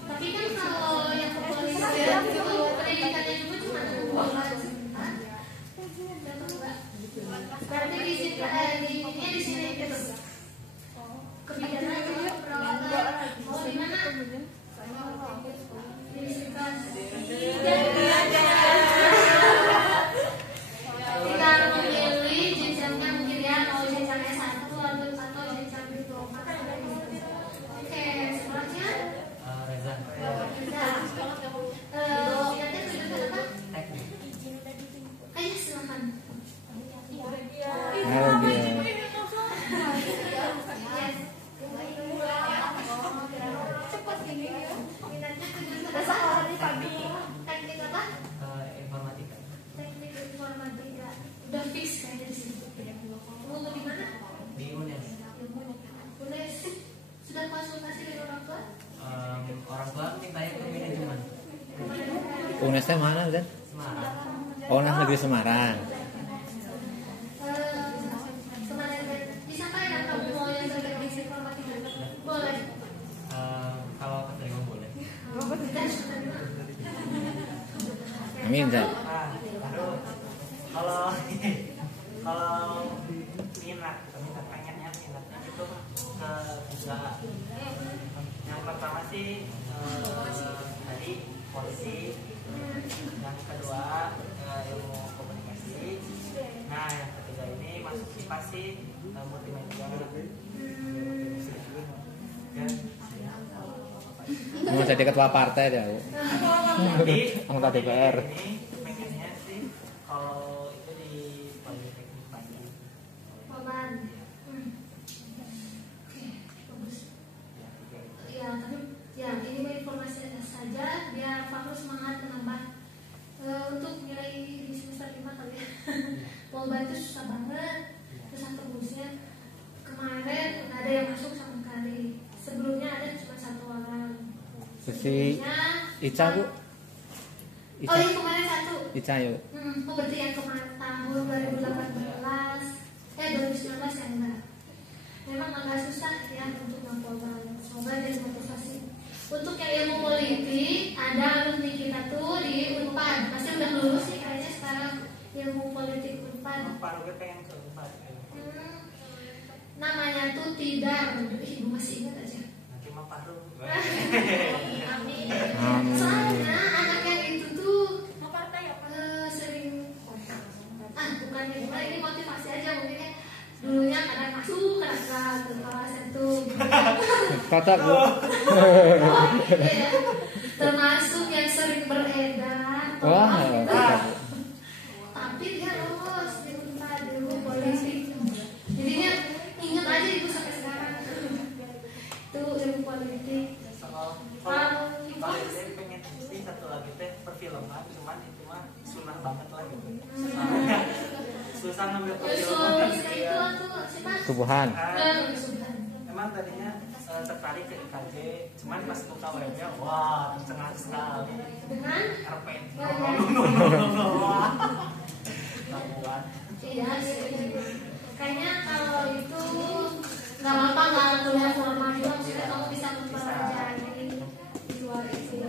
Tapi kan kalau yang kepolisian itu pendidikannya juga cuma 2 bulan. Berarti di sini gitu. Kebijakan atau perawatan. Oh, di mana? Tinggal memilih jenjangnya mungkin ya, mau jenjang S1 atau jenjang diploma. Oke, sekolahnya? Reza. Nanti jurusan apa? Teknik. Ayo silakan. Oh dia. Cepat gini ya. Minatnya ke jurusan apa? Teknik apa? Informatika. Teknik informatika. Udah fix kayaknya di sini. Mau di mana? Di UNES. UNES. Sudah konsultasi dengan orang tua? Orang tua mintanya ke manajemen UNES-nya mana Dan? Semarang. Oh, UNES Negeri Semarang. Kemarin disampaikan kamu mau yang teknik informatika? Boleh. Kalau keterima boleh. Dan sudah. Amin Dan. Terus Kalau kalau minatnya pengennya minatnya itu ke tiga. Yang pertama sih tadi politik, yang kedua ilmu komunikasi, nah yang ketiga ini masuk IPA sih multimedia. Mau jadi ketua partai dia. Jadi Anggota DPR. ini pengennya sih kalau itu di Politeknik Bandung. Paman. Oke, bagus. Ya, tapi ya ini informasi saja biar Pak Nur semangat menambah untuk nilai di semester 5 kali ya. Mau bantu susah banget. Terus terusnya kemarin ada yang masuk sama sekali. Sebelumnya ada cuma satu orang. Si Ica Bu. Oh yang kemarin satu. Ica yuk. Oh berarti yang kemarin tahun 2018 2019 ya enggak. Memang agak susah ya untuk melaporkan. Semoga jadi motivasi. Untuk yang ilmu politik ada alumni kita tuh di Unpad. Pasti udah lulus sih kayaknya sekarang ilmu politik Unpad. Paru gue pengen ke Unpad. Namanya tuh Tidar. Ibu masih ingat aja. Nanti mah Paru. Amin. Soalnya anak yang itu tuh Mau partai apa? sering bukannya gimana, ini motivasi aja mungkin ya. Dulunya kadang masuk, kadang enggak ke kelas itu. Kocak Bu. Iya. Termasuk yang sering beredar. Wah, gitu. kocak Bu. Tapi dia lolos di Unpad ilmu politik. Jadinya inget aja itu sampai sekarang. Itu ilmu politik. Kalau saya pengen sih satu lagi teh perfilman, cuman itu mah sunah banget lah gitu. Soalnya susah ngambil perfilman. Itu tuh siapa? Subuhan. Emang tadinya tertarik ke IKJ, cuman pas buka webnya, wah tercengang sekali. Dengan RPT. wah. Nggak kuat. Iya sih. Kayaknya kalau itu nggak apa-apa nggak kuliah formal juga, maksudnya kamu bisa mempelajari di luar itu.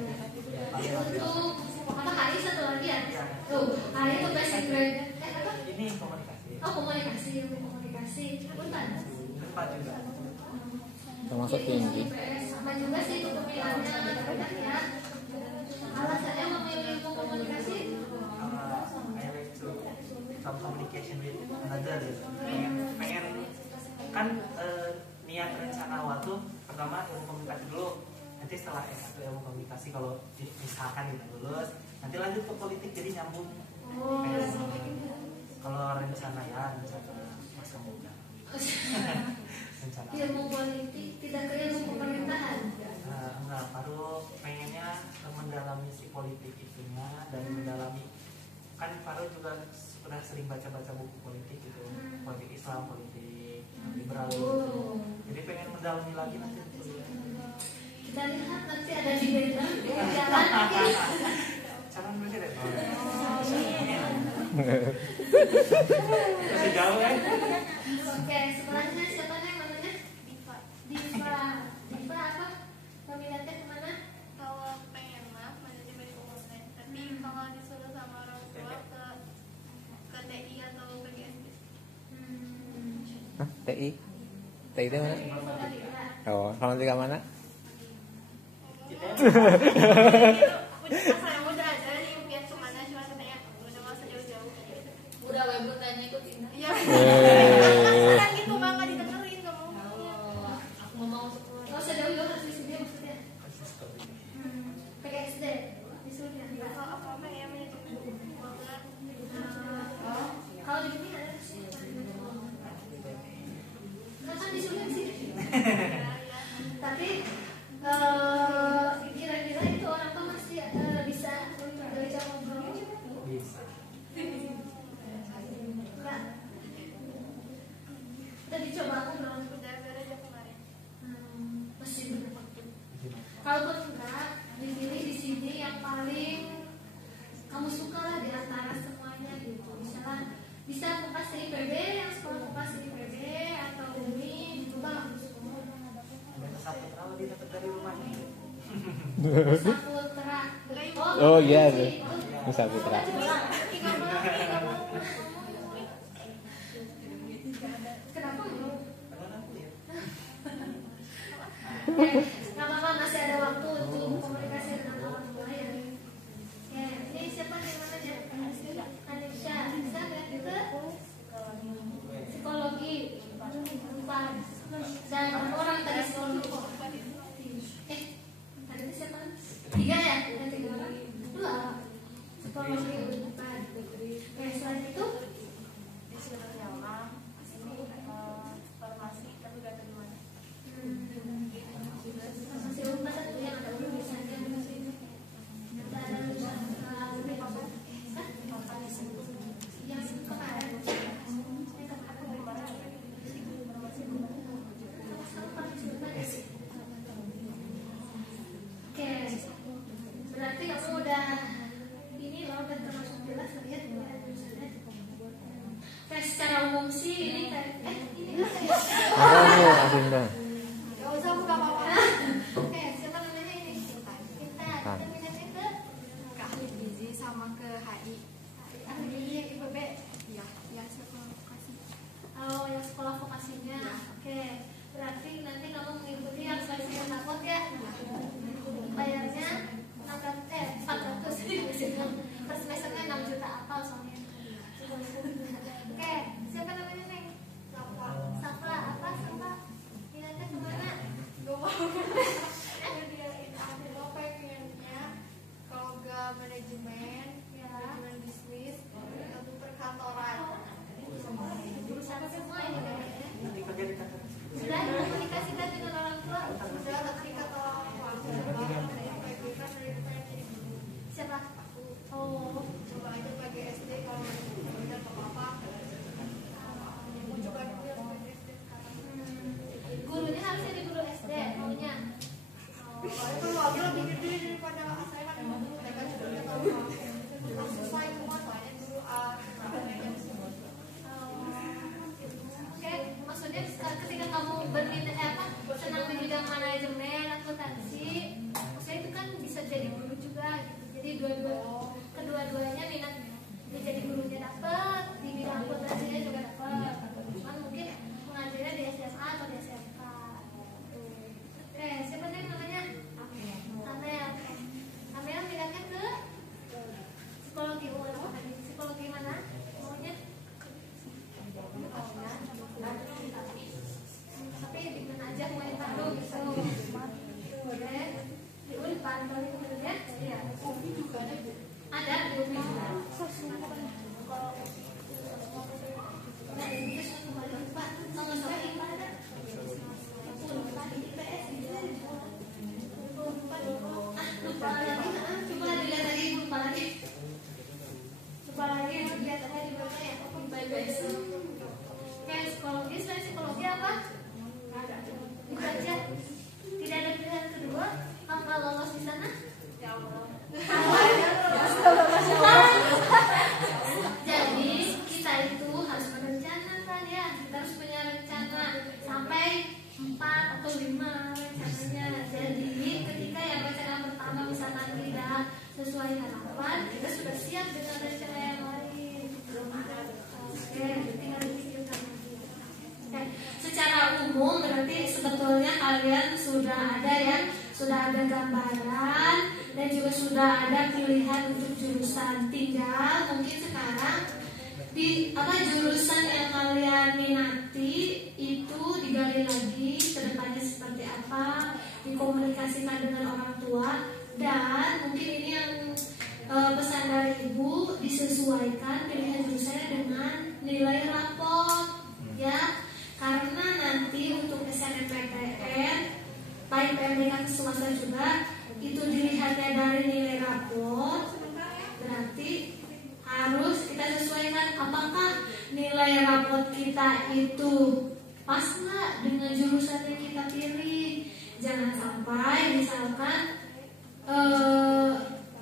Untuk apa hari satu lagi ya? Tuh hari itu basic grade. Apa? Ini komunikasi. Oh komunikasi, ilmu komunikasi. Bukan? Empat juga. Termasuk tinggi. Sama juga sih itu pemilihannya banyak ya. Alasannya memilih ilmu komunikasi. I like to some communication with another gitu. Pengen kan niat rencana awal tuh pertama ilmu komunikasi dulu, nanti setelah S1 ilmu komunikasi kalau misalkan kita lulus nanti lanjut ke politik jadi nyambung. Kalau rencana ya rencana masa muda. Rencana. Ilmu politik tidak ke ilmu pemerintahan. Enggak, baru pengennya mendalami si politik itunya dan mendalami kan Faru juga sudah sering baca-baca buku politik gitu, politik Islam, politik liberal gitu. Jadi pengen mendalami lagi nanti. Kita lihat nanti ada di beda jalan lagi. Calon presiden. Masih jauh kan? Oke, setelahnya siapa nih namanya? Diva. Diva. Diva apa? Peminatnya kemana? Kalau pengen mah manajemen keuangan, tapi kalau disuruh sama orang tua ke TI atau PGSD. Hah? TI? TI itu mana? Informatika. Oh, kalau tiga mana? Udah ada di impian kemana cuma katanya udah nggak usah jauh-jauh. Udah web tanya ikut Indah. Iya. Eh. Kan gitu mah nggak didengerin kamu ngomongnya. Aku mau masuk Oh, sejauh-jauh harus disuruh maksudnya. PKSD disuruhnya. Kalau apa apa ya manajemen keuangan. Kalau di sini ada sih. Nggak kan disuruhnya di sini. Tapi kira-kira itu orang tuh masih bisa diajak ngobrol. Bisa. Enggak. Kita dicoba ngobrol. Udah aja kemarin. Masih banyak waktu. Kalaupun enggak, dipilih di sini yang paling kamu suka lah di antara semuanya gitu. Misalnya bisa Kopas IPB, yang sekolah Kopas IPB atau UMI gitu bagus. Ada satu kalau di dekat dari rumahnya. Saputra. Oh, iya, sih. Ya, Nisa Putra. Kenapa mau? Karena aku ya. Nggak apa-apa, masih ada waktu untuk komunikasi dengan orang tua ya. Oke, ini siapa yang mana ya? Anisha, bisa lihat juga psikologi 4 dan orang tadi psikologi. Tadi siapa? 3 ya? Ada 3 orang. 2 psikologi 4. Oke, selain itu farmasi tapi gak tahu di mana. masih lupa satu yang ada tulisannya. Ada tulisan yang kemarin. Oke, berarti kamu udah ini loh, udah termasuk jelas lihat jurusannya. Oke, secara umum sih ini ini apa ya? Ada Bu Asinda. Gak usah buka apa-apa. Oke, siapa namanya ini? Kita minatnya Ke ahli gizi sama ke HI. ahli gizi IPB. Iya, ya sekolah vokasi. Oh, yang sekolah vokasinya. Oke, berarti nanti kamu mengikuti yang seleksi yang takut ya. Bayarnya 400 per semesternya 6 juta apa soalnya. Oke, siapa namanya Neng? Safa, apa Safa? Minatnya kemana? Gak mau. Dia itu aku pengennya kalau gak manajemen, Ya, manajemen bisnis, atau perkantoran. jurusan semua ini kayaknya. Nanti kerja di kantor. Sudah komunikasikan dengan orang tua? Udah tapi kata orang tua sampai gue kan dari pengen jadi guru. Siapa? Oh, Coba aja bagi SD kalau udah apa-apa. Mau coba dulu ya sebagai SD sekarang. gurunya harusnya di guru SD maunya. Soalnya kalau lagi lebih gede daripada saya kan mereka juga udah tahu susah itu mah soalnya dulu Oke, maksudnya ketika kamu berminat senang di bidang manajemen akuntansi, maksudnya itu kan bisa jadi guru juga gitu. Jadi kedua-duanya minat jadi gurunya dapat, di bidang akuntansinya juga dapat. Cuman mungkin mengajarnya di SMA atau di SMK. Gitu. Oke, siapa nih namanya? Amel. Amel minatnya ke psikologi. Psikologi mana? Maunya? Tapi di mana aja mau yang tahu gitu. Oke, di Unpad kali ini ya. Iya. Ada di Unpad. Nah, ini semua Unpad. Kalau saya Unpad ada. Unpad IPS Unpad. Lupa lagi. Coba dilihat lagi lupa lagi. Coba lagi lihat ada di mana ya? IPS. Kayak psikologi, selain psikologi apa? Itu aja. Tidak ada pilihan kedua. Kamu nggak lolos di sana? ya Allah. Jadi kita itu harus merencanakan ya. Kita harus punya rencana sampai 4 atau 5 rencananya. Jadi ketika yang rencana pertama misalkan tidak sesuai harapan, kita sudah siap dengan rencana yang lain. Oke, tinggal dipikirkan lagi. Oke, secara umum berarti sebetulnya kalian sudah ada ya, sudah ada gambaran dan juga sudah ada pilihan untuk jurusan. Tinggal mungkin sekarang di jurusan yang kalian minati itu digali lagi kedepannya seperti apa, dikomunikasikan dengan orang tua, dan mungkin ini yang pesan dari ibu, disesuaikan pilihan jurusannya dengan nilai rapor ya, karena nanti untuk SNMPTN baik PMDK ke swasta juga itu dilihatnya dari nilai rapor. Berarti harus kita sesuaikan apakah nilai rapor kita itu pas nggak dengan jurusan yang kita pilih. Jangan sampai misalkan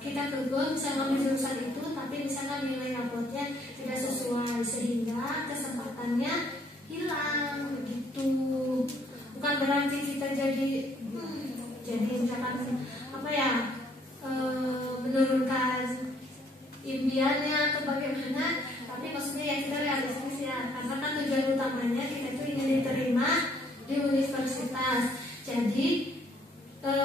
kita kegol bisa ngambil jurusan itu tapi misalkan nilai rapotnya tidak sesuai sehingga kesempatannya hilang begitu. Bukan berarti kita jadi misalkan menurunkan tujuannya atau bagaimana, tapi maksudnya ya kita realistis ya, karena kan tujuan utamanya kita itu ingin diterima di universitas. Jadi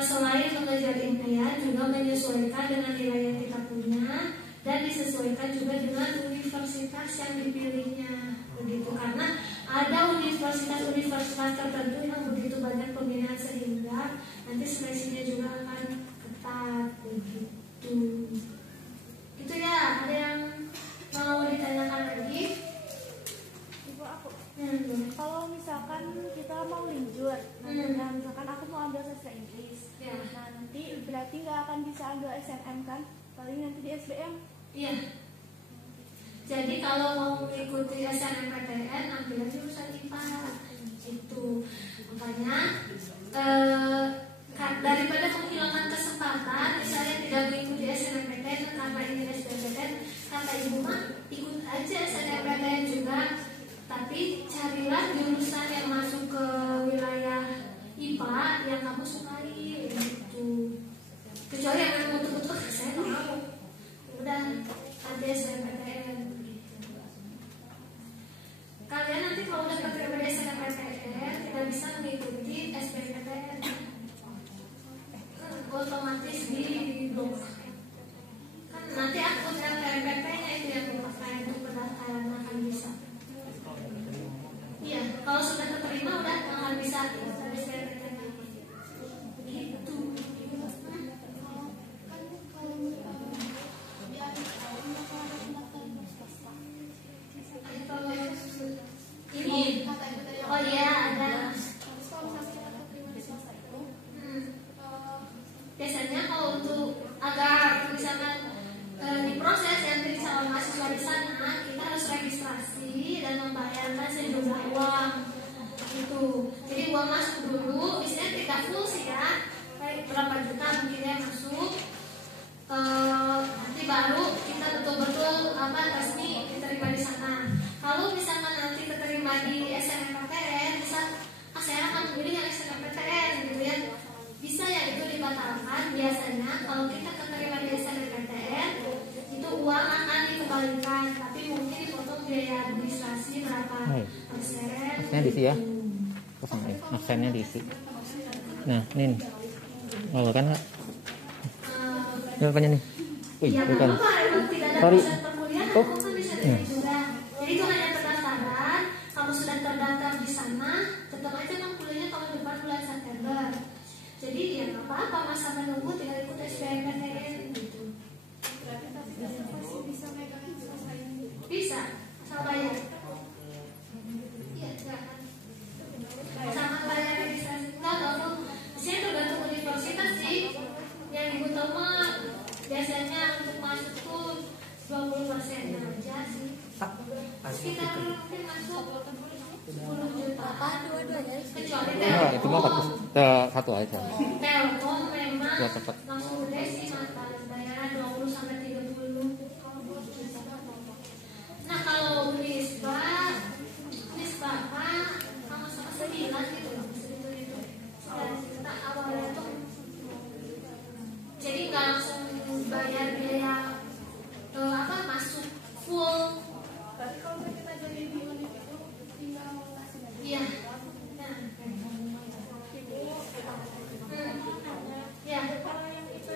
selain mengejar impian, juga menyesuaikan dengan nilai yang kita punya dan disesuaikan juga dengan universitas yang dipilihnya, begitu. Karena ada universitas tertentu yang begitu banyak peminat sehingga nanti seleksinya juga akan ketat, begitu. Itu ya, ada yang mau ditanyakan lagi? Ibu aku. Kalau misalkan kita mau linjur, nah misalkan aku mau ambil sastra Inggris, Ya. nah nanti berarti nggak akan bisa ambil SNM kan? Paling nanti di SBM. Iya. Jadi kalau mau mengikuti SNMPTN, ambil aja jurusan IPA, gitu. Makanya daripada kehilangan kesempatan, misalnya tidak mengikuti SNMPTN karena ingin SBMPTN, kata ibu mah ikut aja SNMPTN juga. Tapi carilah jurusan yang masuk ke wilayah IPA yang kamu sukai, gitu. Kecuali yang memang betul-betul saya nggak mau, udah ada SNMPTN. Kalian nanti kalau udah keterima di SNMPTN tidak bisa mengikuti SBMPTN, otomatis di blok. Kan nanti akun SNMPTN-nya itu yang dipakai untuk pendaftaran akan bisa. Iya, kalau sudah keterima udah akan bisa ikut SBMPTN lagi. Gitu. Ini, oh iya ada. Biasanya kalau untuk agar misalkan diproses yang calon mahasiswa di sana, kita harus registrasi dan membayarkan sejumlah uang. Itu. Jadi uang masuk dulu, biasanya tidak full sih ya, kayak berapa juta mungkin ya masuk. Nanti baru kita betul-betul resmi diterima di sana. Kalau misalkan nanti keterima di SNMPTN, bisa saya akan memilih yang SNMPTN gitu ya. Bisa ya itu dibatalkan. Biasanya kalau kita keterima di SNMPTN, itu uang akan dikembalikan, tapi mungkin dipotong biaya administrasi berapa persen. Aksennya diisi ya. Aksennya diisi. Nah, Nin. Oh, kan nggak? Ini apanya nih? Wih, Ya, bukan. apa emang tidak ada Sorry. proses perkuliahan, Oh. kamu kan bisa dari juga. Jadi itu hanya pendaftaran. Kamu sudah terdaftar di sana, tetap aja kan kuliahnya tahun depan bulan September. Jadi ya nggak apa-apa, masa menunggu tinggal ikut SBMPTN gitu. Berarti tapi masih bisa megang swasta ini. Bisa, asal bayar. Iya, jangan. Jangan bayar registrasi. Enggak, kamu. Biasanya tergantung universitas sih. Yang ibu tahu mah biasanya untuk masuk tuh 20% aja sih. Sekitar mungkin masuk 10 juta. Kecuali Enggak, itu mah satu aja. Telkom memang Ya, cepat. langsung gede sih mata bayaran 20 sampai 30. Nah kalau Unisba Pak sama-sama 9 gitu loh, segitu. Dan kita awalnya tuh jadi nggak langsung bayar biaya masuk full. Berarti kalau kita jadi di univ itu tinggal ngasih aja. Iya. Nah, ya. Kalau yang itu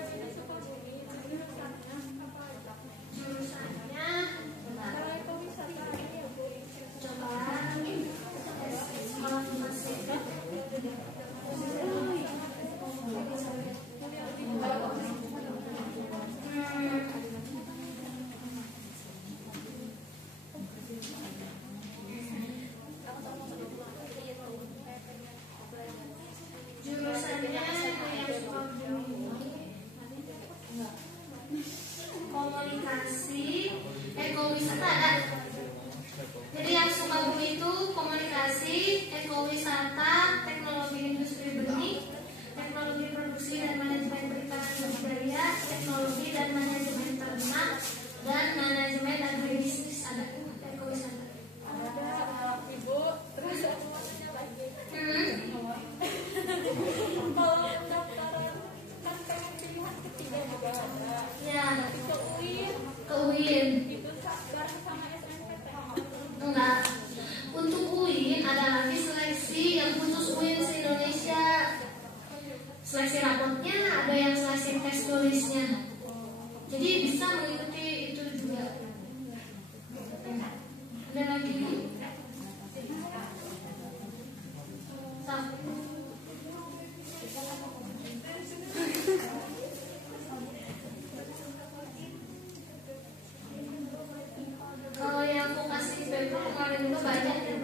itu banyak ya.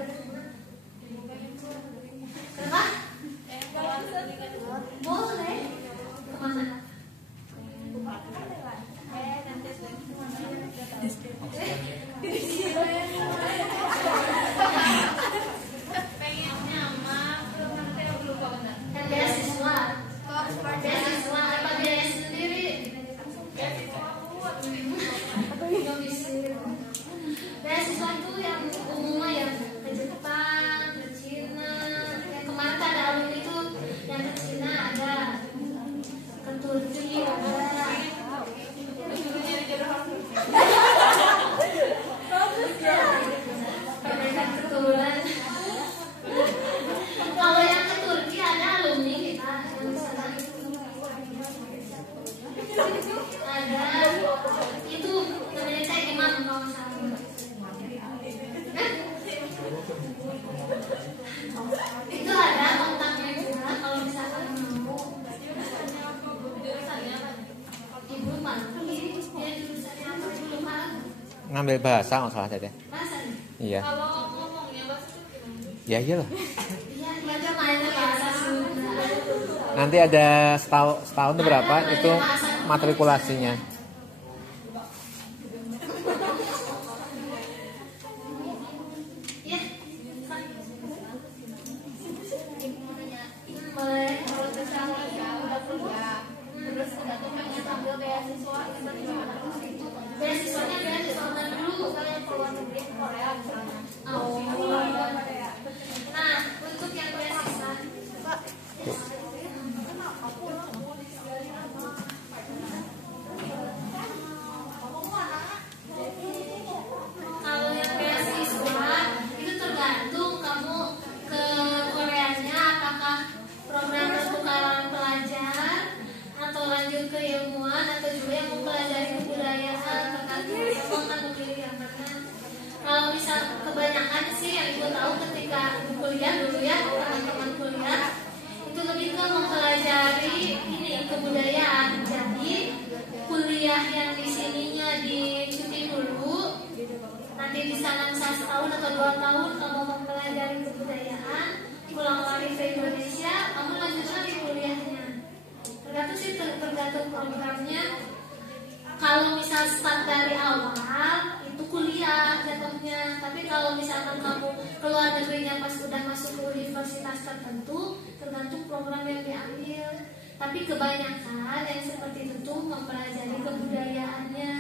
Kenapa? Boleh. Kemana? pengennya mah Kan beasiswa. Beasiswa apa biaya sendiri? Beasiswa itu yang umumnya yang ke Jepang, ke Cina. Yang kemarin ada alumni itu yang ke Cina ada, ke Turki ada. Perbedaan keturunan. Kalau yang ke Turki ada alumni kita yang di sana. Ada itu namanya Cak Imam kalau salah. Itu ada kontaknya juga kalau misalkan mau. Ibu panggil dia jurusannya apa lupa. Ngambil bahasa nggak salah deh. Masa nih? Iya. Kalau ngomongnya bahasa itu gimana? Ya iyalah. Iya, dia mainnya bahasa Sunda. Nanti ada setahun itu berapa itu matrikulasinya. Iya. Boleh. Kalau misalnya udah kuliah, terus udah tuh pengen ambil beasiswa itu gimana? Beasiswanya beasiswa mana dulu? Misalnya yang keluar negeri Korea misalnya. Oh. Korea. Nah, untuk yang beasiswa kalau yang beasiswa itu tergantung kamu ke Koreanya apakah program pertukaran pelajar atau lanjut ke ilmuwan atau juga yang mempelajari kebudayaan tergantung kamu akan memilih yang mana. Kalau misal kebanyakan sih yang ibu tahu ketika kuliah dulu ya teman-teman kuliah itu lebih ke mempelajari ini kebudayaan. Jadi kuliah yang di sininya dicuti dulu, nanti di sana misal setahun atau 2 tahun kamu mempelajari kebudayaan, pulang lagi ke Indonesia, kamu lanjut lagi kuliahnya. Tergantung sih tergantung programnya. Kalau misal start dari awal itu kuliah jatuhnya, tapi kalau misalkan kamu keluar negerinya pas udah masuk ke universitas tertentu, tergantung program yang diambil. Tapi kebanyakan yang seperti itu mempelajari kebudayaannya.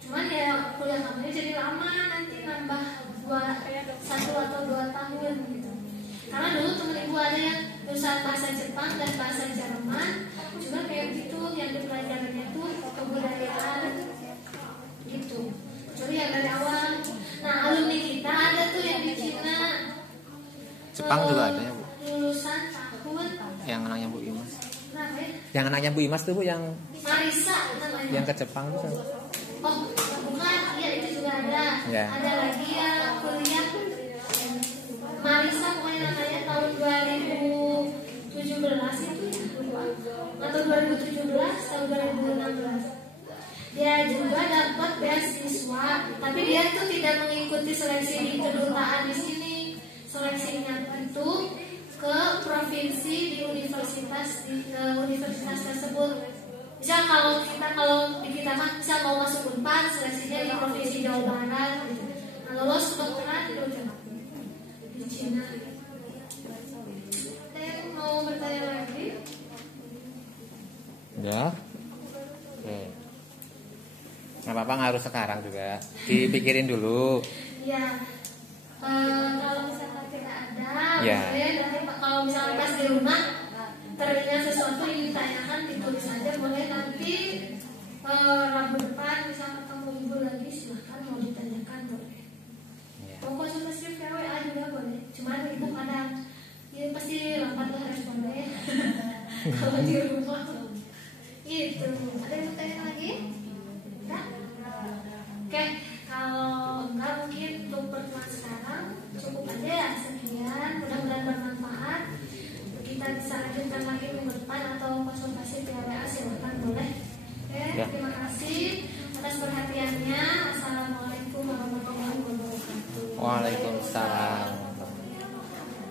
Cuman ya kuliah kamu jadi lama, nanti nambah 1 atau 2 tahun gitu. Karena dulu temen ibu ada yang jurusan bahasa Jepang dan bahasa Jerman, juga kayak gitu yang dipelajarinya tuh kebudayaan gitu. Jadi yang dari awal. Nah alumni kita ada tuh yang di Cina. Jepang juga ada ya Bu. Lulusan tahun Yang anaknya Bu Imas. berapa ya? Yang anaknya Bu Imas tuh Bu yang Marisa namanya. yang ke Jepang tuh. Oh bukan, iya itu juga ada. Ya. Ada lagi yang kuliah Marisa pokoknya namanya tahun 2017 itu atau 2017 atau 2016. Dia juga dapat beasiswa, tapi dia tuh tidak mengikuti seleksi di kedutaan di sini. Seleksinya itu ke provinsi di universitas tersebut. Misal kalau di kita mah misal mau masuk Unpad, seleksinya di provinsi Jawa Barat. Gitu. Nah, lolos kedokteran di Cina. Mau bertanya lagi? Ya. Oke. Nggak apa-apa nggak harus sekarang juga. Dipikirin dulu. Ya. Kalau misalkan tidak ada, Ya. nanti kalau misalkan pas di rumah teringat sesuatu yang ditanyakan ditulis aja boleh nanti Rabu depan misalkan ketemu ibu lagi silahkan mau ditanyakan boleh. Ya. Mau konsultasi PWA juga boleh. Cuman itu kadang ya pasti lambat lah responnya. Kalau di rumah gitu. Ada yang mau tanya lagi? Enggak? Oke, kalau enggak mungkin untuk pertemuan sekarang cukup aja ya sekian. Mudah-mudahan bermanfaat. Kita bisa lanjutkan lagi minggu depan atau konsultasi PWA silakan boleh. Oke, Ya. terima kasih atas perhatiannya. Assalamualaikum warahmatullahi wabarakatuh. Waalaikumsalam.